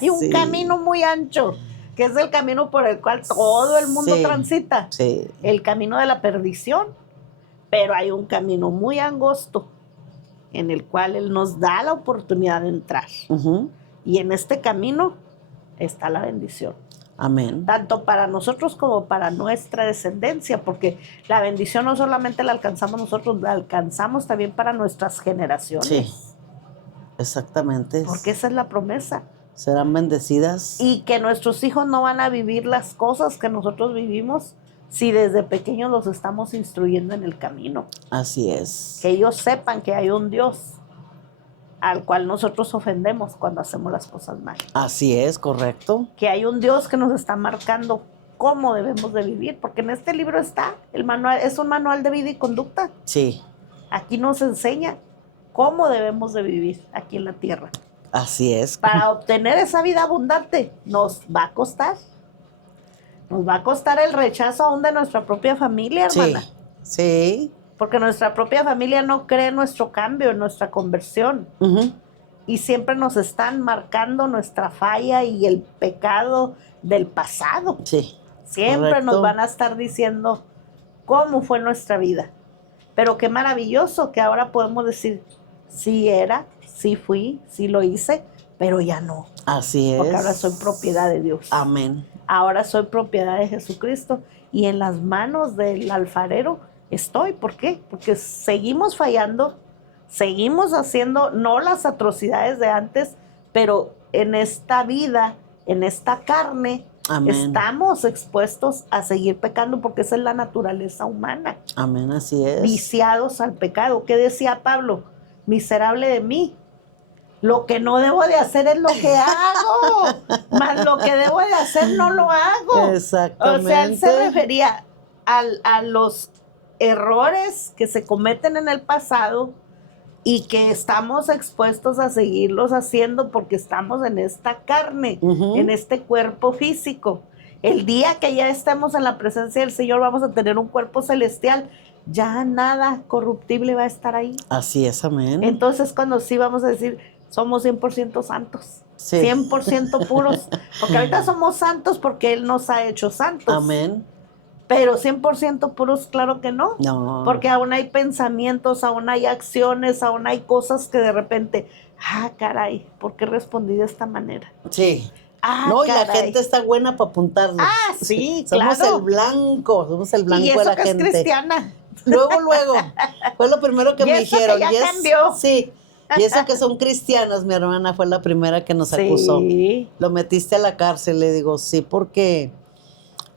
hay un Sí. camino muy ancho, que es el camino por el cual todo el mundo Sí. transita, Sí. el camino de la perdición. Pero hay un camino muy angosto en el cual Él nos da la oportunidad de entrar. Ujú. Y en este camino está la bendición, Amén. tanto para nosotros como para nuestra descendencia, porque la bendición no solamente la alcanzamos nosotros, la alcanzamos también para nuestras generaciones. Sí. Exactamente. Porque esa es la promesa. Serán bendecidas. Y que nuestros hijos no van a vivir las cosas que nosotros vivimos si desde pequeños los estamos instruyendo en el camino. Así es. Que ellos sepan que hay un Dios al cual nosotros ofendemos cuando hacemos las cosas mal. Así es, correcto. Que hay un Dios que nos está marcando cómo debemos de vivir, porque en este libro está el manual, es un manual de vida y conducta. Sí. Aquí nos enseña cómo debemos de vivir aquí en la tierra. Así es. Para obtener esa vida abundante nos va a costar. Nos va a costar el rechazo aún de nuestra propia familia, Sí. hermana. Sí. Porque nuestra propia familia no cree en nuestro cambio, en nuestra conversión. Ujú. Y siempre nos están marcando nuestra falla y el pecado del pasado. Sí. Siempre Correcto. nos van a estar diciendo cómo fue nuestra vida. Pero qué maravilloso que ahora podemos decir, sí era, sí fui, sí lo hice, pero ya no. Así es. Porque ahora soy propiedad de Dios. Amén. Ahora soy propiedad de Jesucristo y en las manos del alfarero estoy. ¿Por qué? Porque seguimos fallando, seguimos haciendo no las atrocidades de antes, pero en esta vida, en esta carne, Amén. estamos expuestos a seguir pecando porque esa es la naturaleza humana, Amén, así es. viciados al pecado. ¿Qué decía Pablo? Miserable de mí. Lo que no debo de hacer es lo que hago, más lo que debo de hacer no lo hago. Exactamente. O sea, él se refería a los errores que se cometen en el pasado y que estamos expuestos a seguirlos haciendo porque estamos en esta carne, Ujú. en este cuerpo físico. El día que ya estemos en la presencia del Señor vamos a tener un cuerpo celestial. Ya nada corruptible va a estar ahí. Así es, amén. Entonces cuando sí vamos a decir, somos 100% santos, Sí. 100% puros, porque ahorita somos santos porque Él nos ha hecho santos. Amén. Pero 100% puros, claro que no. No. Porque aún hay pensamientos, aún hay acciones, aún hay cosas que de repente, caray, ¿por qué respondí de esta manera? Sí. No, y la Caray. gente está buena para apuntarnos. Sí, Somos claro. el blanco, somos el blanco Y de eso la que gente. es cristiana. Luego, fue lo primero que Y me eso que dijeron. ya y es, cambió. Sí, y eso que son cristianos, mi hermana fue la primera que nos acusó. Sí. Lo metiste a la cárcel, le digo, sí, porque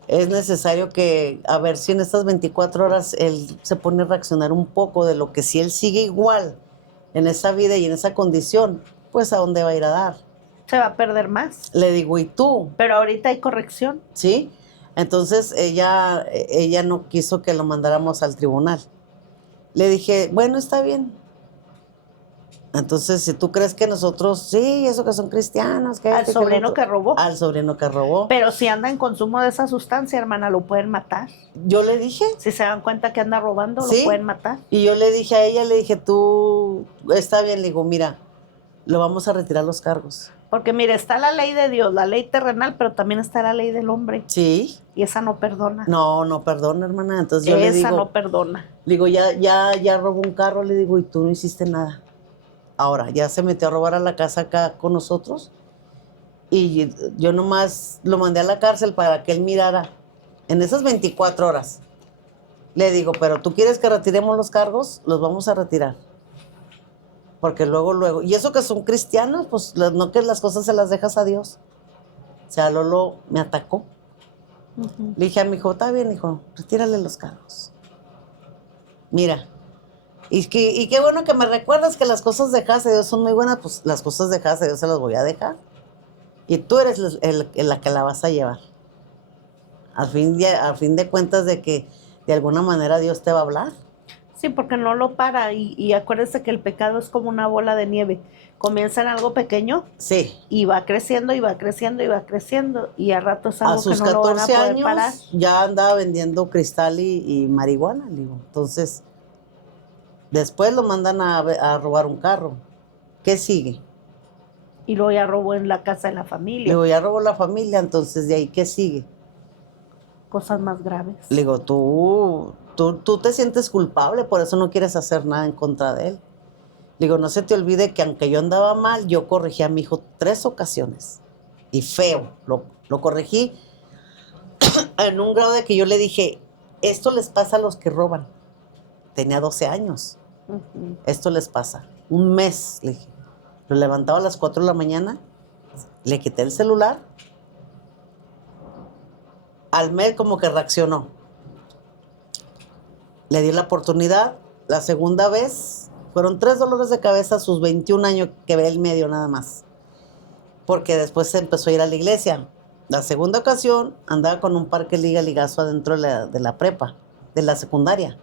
es necesario que, a ver si en estas 24 horas él se pone a reaccionar un poco de lo que si él sigue igual en esa vida y en esa condición, pues a dónde va a ir a dar. Se va a perder más. Le digo, ¿y tú? Pero ahorita hay corrección. ¿Sí? Entonces ella no quiso que lo mandáramos al tribunal. Le dije, bueno, está bien. Entonces, si tú crees que nosotros, sí, eso que son cristianos, que Al este, que el sobrino otro. que robó. Al sobrino que robó. Pero si anda en consumo de esa sustancia, hermana, lo pueden matar. Yo le dije, Si se dan cuenta que anda robando, Sí. lo pueden matar. y yo le dije a ella, le dije, tú, está bien, le digo, mira, lo vamos a retirar los cargos. Porque mire, está la ley de Dios, la ley terrenal, pero también está la ley del hombre. Sí, Y esa no perdona. no, perdón, hermana. Entonces yo le Esa digo, no perdona. ya robó un carro, le digo, y tú no hiciste nada. Ahora, ya se metió a robar a la casa acá con nosotros y yo nomás lo mandé a la cárcel para que él mirara en esas 24 horas. Le digo, pero ¿tú quieres que retiremos los cargos? Los vamos a retirar. Porque luego, y eso que son cristianos, pues no que las cosas se las dejas a Dios. O sea, Lolo me atacó. Ujú. Le dije a mi hijo, está bien, hijo, retírale los cargos. Mira, Y qué bueno que me recuerdas que las cosas dejadas de Dios son muy buenas, pues las cosas dejadas de Dios se las voy a dejar. Y tú eres la que la vas a llevar. A fin de cuentas de que de alguna manera Dios te va a hablar. Sí, porque no lo para y acuérdese que el pecado es como una bola de nieve. Comienza en algo pequeño Sí. y va creciendo y va creciendo y va creciendo y a rato es A algo que sus no lo van a 14 poder parar. años ya andaba vendiendo cristal y marihuana, le digo. Entonces, después lo mandan a robar un carro. ¿Qué sigue? Y luego ya robó en la casa de la Le familia, digo, ya robó la familia, entonces de ahí, ¿qué sigue? cosas más graves. Le digo, tú te sientes culpable, por eso no quieres hacer nada en contra de él. Le digo, no se te olvide que aunque yo andaba mal, yo corregí a mi hijo 3 ocasiones. Y feo, lo corregí en un grado de que yo le dije, esto les pasa a los que roban. Tenía 12 años. Ujú. Esto les pasa. Un mes, le dije. Lo levantaba a las 4 de la mañana, le quité el celular. Al mes como que reaccionó. Le di la oportunidad. La segunda vez fueron 3 dolores de cabeza a sus 21 años que ve el medio nada más. Porque después se empezó a ir a la iglesia. La segunda ocasión andaba con un parque ligazo adentro de la prepa, de la secundaria.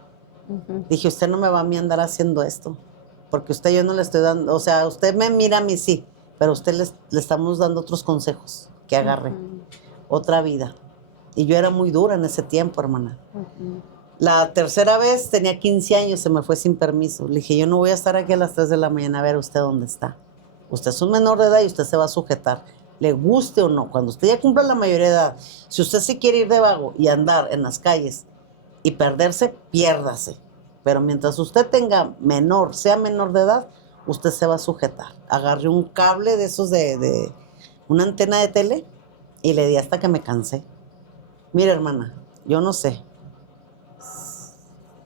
Ujú. Dije, usted no me va a mí andar haciendo esto, porque usted yo no le estoy dando, o sea, usted me mira a mí sí, pero a usted le estamos dando otros consejos, que agarre otra vida. Y yo era muy dura en ese tiempo, hermana. Ujú. La tercera vez tenía 15 años, se me fue sin permiso. Le dije, yo no voy a estar aquí a las 3 de la mañana a ver usted dónde está. Usted es un menor de edad y usted se va a sujetar, le guste o no. Cuando usted ya cumpla la mayoría de edad, si usted se quiere ir de vago y andar en las calles y perderse, piérdase. Pero mientras usted sea menor de edad, usted se va a sujetar. Agarré un cable de esos de una antena de tele y le di hasta que me cansé. Mira, hermana, yo no sé.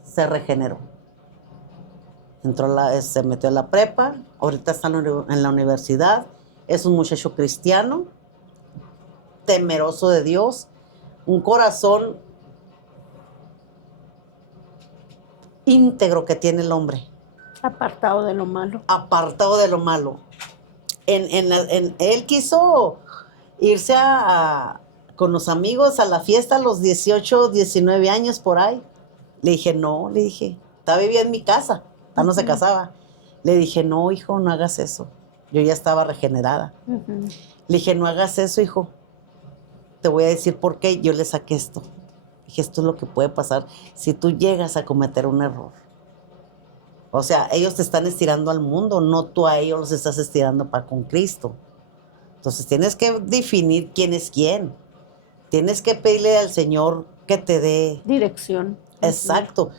Se regeneró. Se metió a la prepa, ahorita está en la universidad, es un muchacho cristiano, temeroso de Dios, un corazón íntegro que tiene el hombre, Apartado de lo malo. apartado de lo malo. Él quiso irse con los amigos a la fiesta a los 18, 19 años por ahí. Le dije, no, le dije, estaba vivía en mi casa, no se casaba. Le dije, no, hijo, no hagas eso. Yo ya estaba regenerada. Ujú. Le dije, no hagas eso, hijo. Te voy a decir por qué yo le saqué esto. Dije, esto es lo que puede pasar si tú llegas a cometer un error. O sea, ellos te están estirando al mundo, no tú a ellos los estás estirando para con Cristo. Entonces tienes que definir quién es quién. Tienes que pedirle al Señor que te dé. Dirección. Exacto.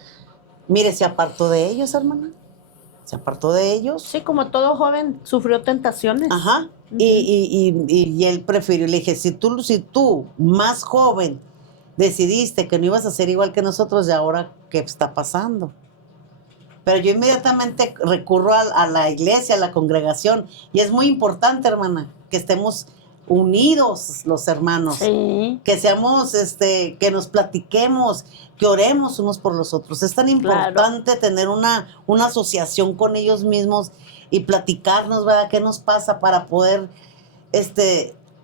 Mire, se apartó de ellos, hermana. Se apartó de ellos. Sí, como todo joven sufrió tentaciones. Ajá. Y él prefirió, le dije, si tú, más joven, decidiste que no ibas a ser igual que nosotros, ¿y ahora qué está pasando? Pero yo inmediatamente recurro a la iglesia, a la congregación, y es muy importante, hermana, que estemos unidos los hermanos, Sí. que seamos, que nos platiquemos, que oremos unos por los otros. Es tan importante tener una asociación con ellos mismos y platicarnos, ¿verdad? ¿Qué nos pasa para poder,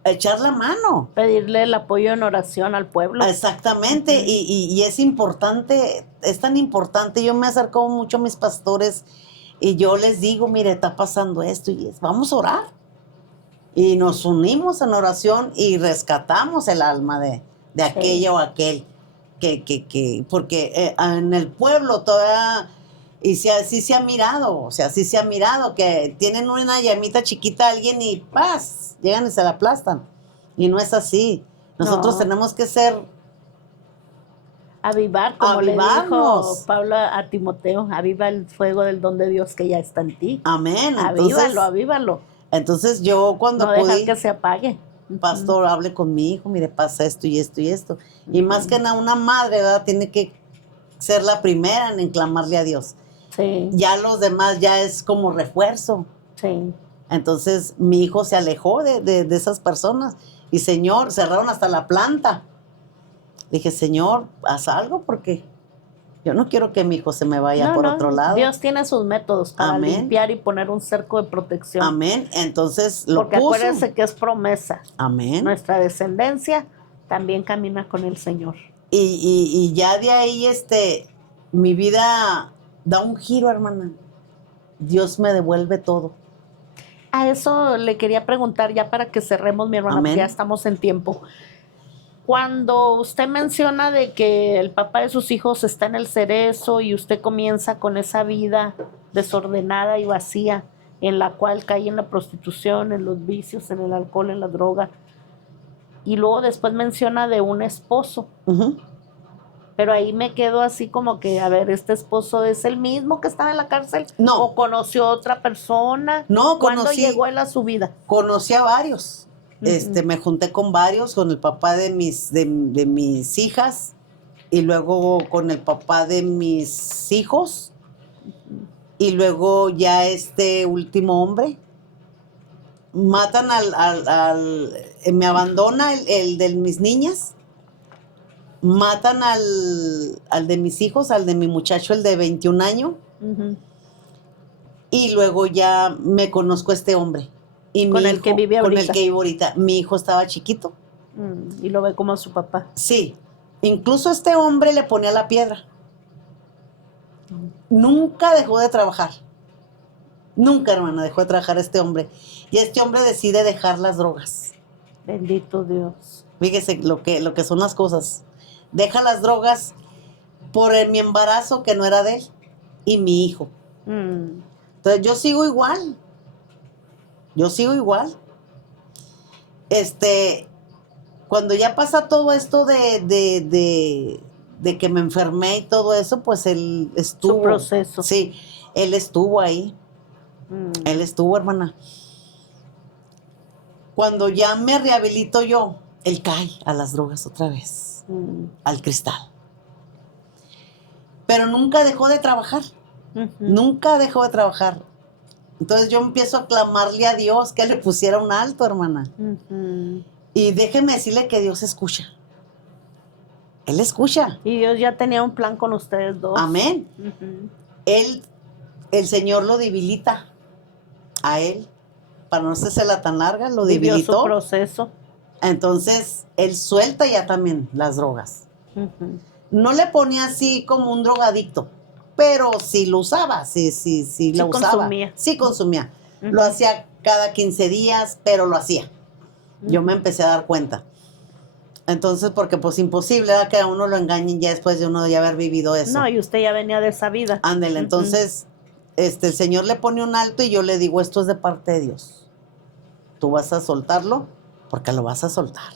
echar la mano? Pedirle el apoyo en oración al pueblo. Exactamente, y es importante, es tan importante. Yo me acerco mucho a mis pastores y yo les digo, mire, está pasando esto y vamos a orar. Y nos unimos en oración y rescatamos el alma de aquella o aquel porque en el pueblo todavía, y sí se ha mirado, o sea, sí se ha mirado que tienen una llamita chiquita a alguien y ¡paz! Llegan y se la aplastan. Y no es así. Nosotros tenemos que ser avivar, como le dijo avivarnos. Pablo a Timoteo, aviva el fuego del don de Dios que ya está en ti. Amén. Avívalo. Entonces yo cuando no dejar que se apague. Pastor, hable con mi hijo, mire, pasa esto y esto y esto. Y más que nada, una madre, ¿verdad? Tiene que ser la primera en clamarle a Dios. Sí. Ya los demás ya es como refuerzo. Sí. Entonces mi hijo se alejó de esas personas. Y Señor, cerraron hasta la planta. Dije, Señor, haz algo porque Yo no quiero que mi hijo se me vaya No, por no, otro lado. Dios tiene sus métodos para Amén. limpiar y poner un cerco de protección. Amén. Entonces lo Porque puso. acuérdense que es promesa. Amén. Nuestra descendencia también camina con el Señor. Y ya de ahí, mi vida da un giro, hermana. Dios me devuelve todo. A eso le quería preguntar ya para que cerremos, mi hermana, Amén. porque ya estamos en tiempo. Cuando usted menciona de que el papá de sus hijos está en el cerezo y usted comienza con esa vida desordenada y vacía en la cual cae en la prostitución, en los vicios, en el alcohol, en la droga, y luego después menciona de un esposo, Ujú. pero ahí me quedo así como que, a ver, ¿este esposo es el mismo que estaba en la cárcel? No. ¿O conoció a otra persona? No, ¿Cuándo conocí. llegó él a su vida? Conocí a varios. Ujú. Me junté con varios, con el papá de mis hijas y luego con el papá de mis hijos y luego ya este último hombre. Matan me abandona el de mis niñas, matan al de mis hijos, al de mi muchacho, el de 21 años, Ujú. y luego ya me conozco a este hombre. Y Con mi el hijo, que vive con el ahorita. que vivo ahorita. Mi hijo estaba chiquito. Y lo ve como su papá. Sí, incluso este hombre le ponía la piedra. Nunca dejó de trabajar. Nunca, hermana, dejó de trabajar este hombre. Y este hombre decide dejar las drogas. Bendito Dios. Fíjese lo que son las cosas. Deja las drogas por mi embarazo que no era de él y mi hijo. Entonces yo sigo igual. Yo sigo igual. Cuando ya pasa todo esto de que me enfermé y todo eso, pues él estuvo. Su proceso. Sí, él estuvo ahí. Él estuvo, hermana. Cuando ya me rehabilito yo, él cae a las drogas otra vez, al cristal. Pero nunca dejó de trabajar. Nunca dejó de trabajar. Entonces yo empiezo a clamarle a Dios que le pusiera un alto, hermana. Y déjeme decirle que Dios escucha. Él escucha. Y Dios ya tenía un plan con ustedes dos. Amén. El Señor lo debilita a él. Para no hacerla tan larga, lo Vivió debilitó. su proceso. Entonces, él suelta ya también las drogas. No le ponía así como un drogadicto, pero sí lo usaba, sí lo usaba. Consumía. Sí consumía. Lo hacía cada 15 días, pero lo hacía. Yo me empecé a dar cuenta. Entonces, porque pues imposible era que a uno lo engañen ya después de uno de haber vivido eso. No, y usted ya venía de esa vida. Ándele, entonces, el Señor le pone un alto y yo le digo, esto es de parte de Dios. Tú vas a soltarlo porque lo vas a soltar.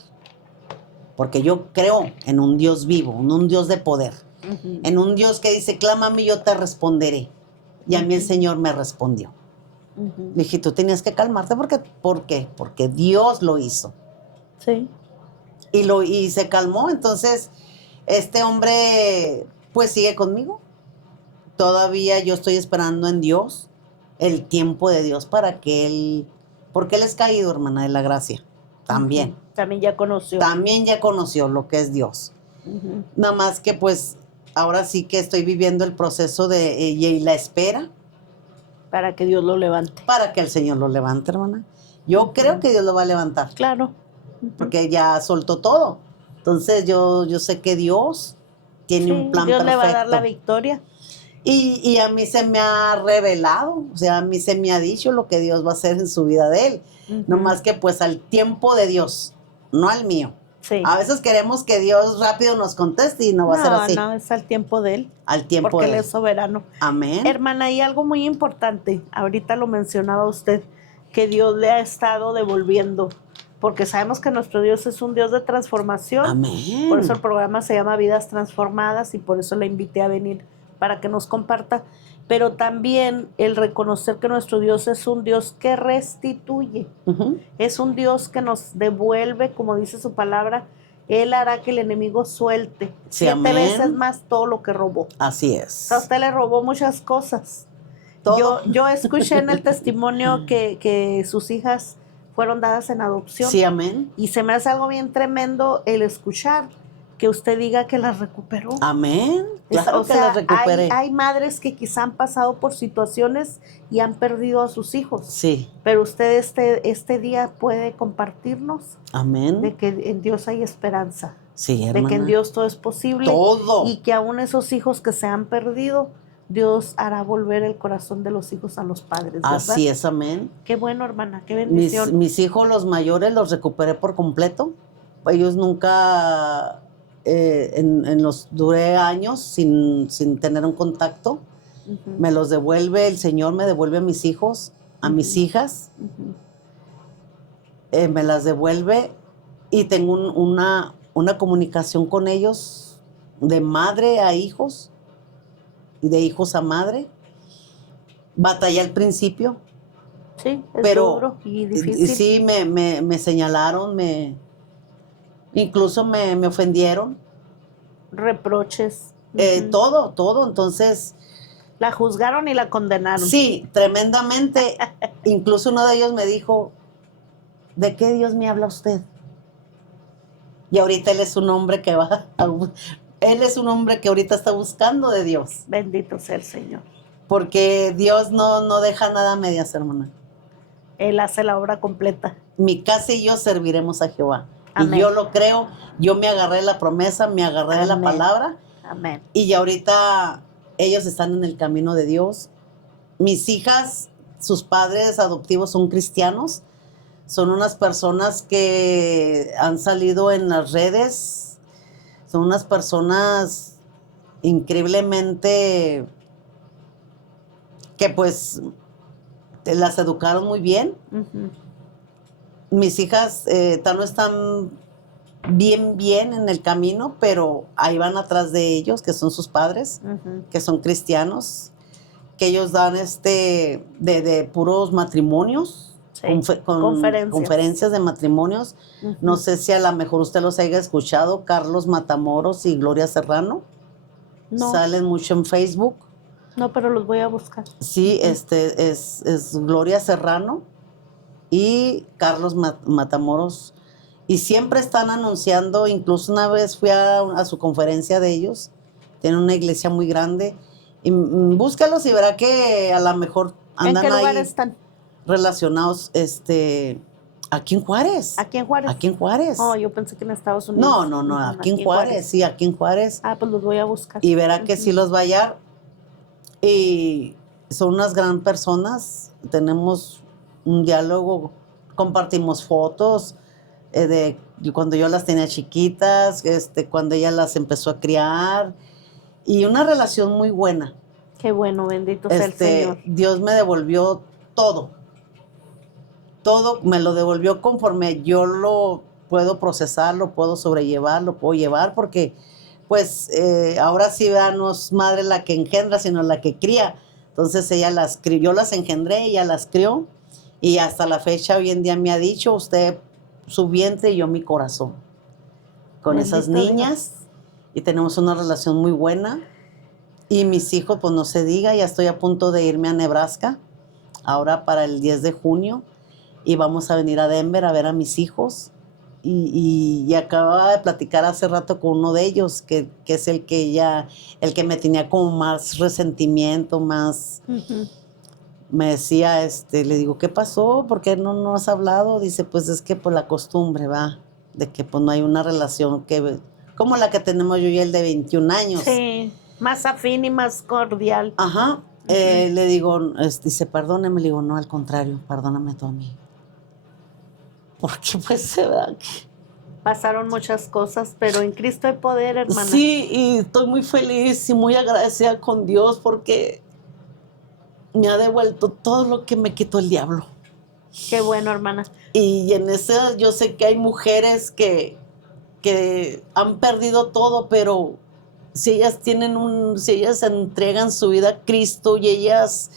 Porque yo creo en un Dios vivo, en un Dios de poder. En un Dios que dice, clámame y yo te responderé. Y a mí el Señor me respondió. Le dije, tú tenías que calmarte ¿por qué? Porque Dios lo hizo. Sí. Y se calmó. Entonces, este hombre pues sigue conmigo. Todavía yo estoy esperando en Dios el tiempo de Dios para que él... Porque él es caído, hermana, de la gracia. También. También ya conoció. También ya conoció lo que es Dios. Nada más que pues ahora sí que estoy viviendo el proceso y la espera. Para que Dios lo levante. Para que el Señor lo levante, hermana. Yo creo que Dios lo va a levantar. Claro. Porque ya soltó todo. Entonces yo sé que Dios tiene un plan Dios perfecto. le va a dar la victoria. Y a mí se me ha revelado, o sea, a mí se me ha dicho lo que Dios va a hacer en su vida de él. No más que pues al tiempo de Dios, no al mío. Sí. A veces queremos que Dios rápido nos conteste y no va a ser así. No, es al tiempo de él. Al tiempo porque de él él. es soberano. Amén. Hermana, y algo muy importante, ahorita lo mencionaba usted, que Dios le ha estado devolviendo, porque sabemos que nuestro Dios es un Dios de transformación. Amén. Por eso el programa se llama Vidas Transformadas y por eso la invité a venir para que nos comparta, pero también el reconocer que nuestro Dios es un Dios que restituye, es un Dios que nos devuelve, como dice su palabra, Él hará que el enemigo suelte 7 veces más todo lo que robó. Así es. A usted le robó muchas cosas. Yo escuché en el testimonio que sus hijas fueron dadas en adopción. Sí, amén. Y se me hace algo bien tremendo el escuchar que usted diga que las recuperó. Amén. Claro O que sea, las recuperé. hay madres que quizá han pasado por situaciones y han perdido a sus hijos. Sí. Pero usted este día puede compartirnos Amén. de que en Dios hay esperanza. Sí, De que en hermana. Dios todo es posible. Todo. Y que aún esos hijos que se han perdido, Dios hará volver el corazón de los hijos a los padres, ¿verdad? Así es, amén. Qué bueno, hermana, qué bendición. Mis hijos, los mayores, los recuperé por completo. Ellos nunca, duré años sin tener un contacto. Ujú, Me los devuelve, el Señor me devuelve a mis hijos, a mis Ujú. hijas, ujú. me las devuelve y tengo una comunicación con ellos de madre a hijos y de hijos a madre. Batallé al principio, Sí, es pero duro y difícil. sí me señalaron, incluso me ofendieron, Reproches. Ujú. todo. Entonces, La juzgaron y la condenaron. sí, tremendamente. Incluso uno de ellos me dijo, ¿de qué Dios me habla usted? Y ahorita él es un hombre que él es un hombre que ahorita está buscando de Dios. Bendito sea el Señor. Porque Dios no deja nada a medias, hermana. Él hace la obra completa. Mi casa y yo serviremos a Jehová. Amén. Y yo lo creo, yo me agarré de la promesa, me agarré de la Amén. palabra. Amén. Y ya ahorita ellos están en el camino de Dios. Mis hijas, sus padres adoptivos son cristianos. Son unas personas que han salido en las redes. Son unas personas increíblemente que pues las educaron muy bien. Ujú. Mis hijas no están bien en el camino, pero ahí van atrás de ellos, que son sus padres, Ujú. que son cristianos, que ellos dan de puros matrimonios, Sí. conferencias de matrimonios. Ujú. No sé si a lo mejor usted los haya escuchado, Carlos Matamoros y Gloria Serrano. No, Salen mucho en Facebook. no, pero los voy a buscar. Sí, es Gloria Serrano y Carlos Matamoros. Y siempre están anunciando, incluso una vez fui a su conferencia de ellos, tienen una iglesia muy grande, y búscalos y verá que a lo mejor ¿En andan qué lugar ahí están? relacionados, aquí en Juárez. ¿Aquí en Juárez? Aquí en Juárez. Oh, yo pensé que en Estados Unidos. No, Ujú, aquí en Juárez, sí, aquí en Juárez. Ah, pues los voy a buscar. Y verá que Ujú. sí los va a hallar. Y son unas gran personas, tenemos un diálogo, compartimos fotos de cuando yo las tenía chiquitas, cuando ella las empezó a criar, y una relación muy buena. Qué bueno, bendito sea el Señor. Dios me devolvió todo me lo devolvió conforme yo lo puedo procesar, lo puedo sobrellevar, lo puedo llevar, porque pues ahora sí no es madre la que engendra, sino la que cría. Entonces ella las crió, yo las engendré, ella las crió, y hasta la fecha hoy en día me ha dicho, usted su vientre y yo mi corazón, con esas Bendito niñas, y tenemos una relación muy buena. Y mis hijos, pues no se diga, ya estoy a punto de irme a Nebraska, ahora para el 10 de junio, y vamos a venir a Denver a ver a mis hijos. Y acababa de platicar hace rato con uno de ellos, que es el que me tenía como más resentimiento, más... Ujú. Me decía, le digo, ¿qué pasó? ¿Por qué no has hablado? Dice, pues es que por la costumbre, va, de que pues no hay una relación como la que tenemos yo y él de 21 años. Sí, más afín y más cordial. Ajá. Le digo, dice, perdóname, le digo, no, al contrario, perdóname tú a mí. Porque pues se da que... Pasaron muchas cosas, pero en Cristo hay poder, hermana. Sí, y estoy muy feliz y muy agradecida con Dios porque me ha devuelto todo lo que me quitó el diablo. Qué bueno, hermana. Y en ese yo sé que hay mujeres que han perdido todo, pero si ellas si ellas entregan su vida a Cristo y ellas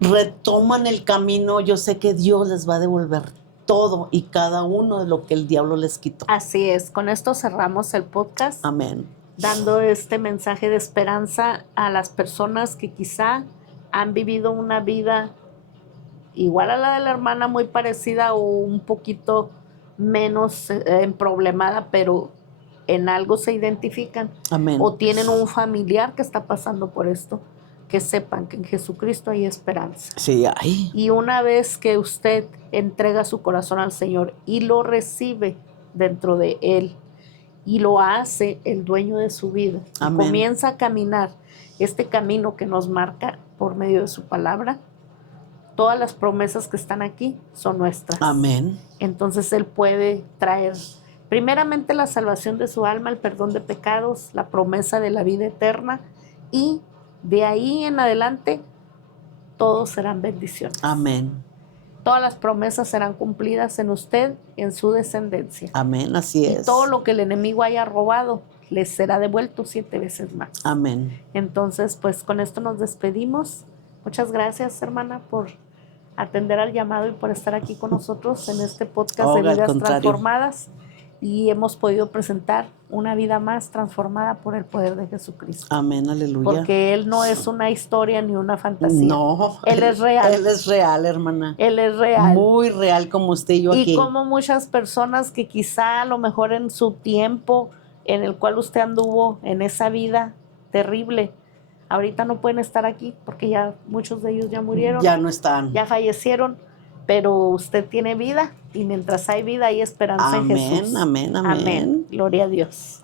retoman el camino, yo sé que Dios les va a devolver todo y cada uno de lo que el diablo les quitó. Así es, con esto cerramos el podcast. Amén. Dando este mensaje de esperanza a las personas que quizá han vivido una vida igual a la de la hermana, muy parecida o un poquito menos problemada, pero en algo se identifican Amén. o tienen un familiar que está pasando por esto, que sepan que en Jesucristo hay esperanza. Sí, ay. Y una vez que usted entrega su corazón al Señor y lo recibe dentro de Él y lo hace el dueño de su vida, y Amén. comienza a caminar este camino que nos marca por medio de su palabra, todas las promesas que están aquí son nuestras. Amén. Entonces Él puede traer primeramente la salvación de su alma, el perdón de pecados, la promesa de la vida eterna, y de ahí en adelante todos serán bendiciones. Amén. Todas las promesas serán cumplidas en usted y en su descendencia. Amén, así Y es. todo lo que el enemigo haya robado les será devuelto 7 veces más. Amén. Entonces, pues con esto nos despedimos. Muchas gracias, hermana, por atender al llamado y por estar aquí con nosotros en este podcast de al Vidas contrario. Transformadas. Y hemos podido presentar una vida más transformada por el poder de Jesucristo. Amén, aleluya. Porque Él no es una historia ni una fantasía. No. Él es real. Él es real, hermana. Él es real. Muy real como usted y yo Y aquí. como muchas personas que quizá a lo mejor en su tiempo en el cual usted anduvo en esa vida terrible, ahorita no pueden estar aquí porque ya muchos de ellos ya murieron, Ya no están. ya fallecieron, pero usted tiene vida y mientras hay vida hay esperanza en Jesús. Amén, amén, amén. Amén. Gloria a Dios.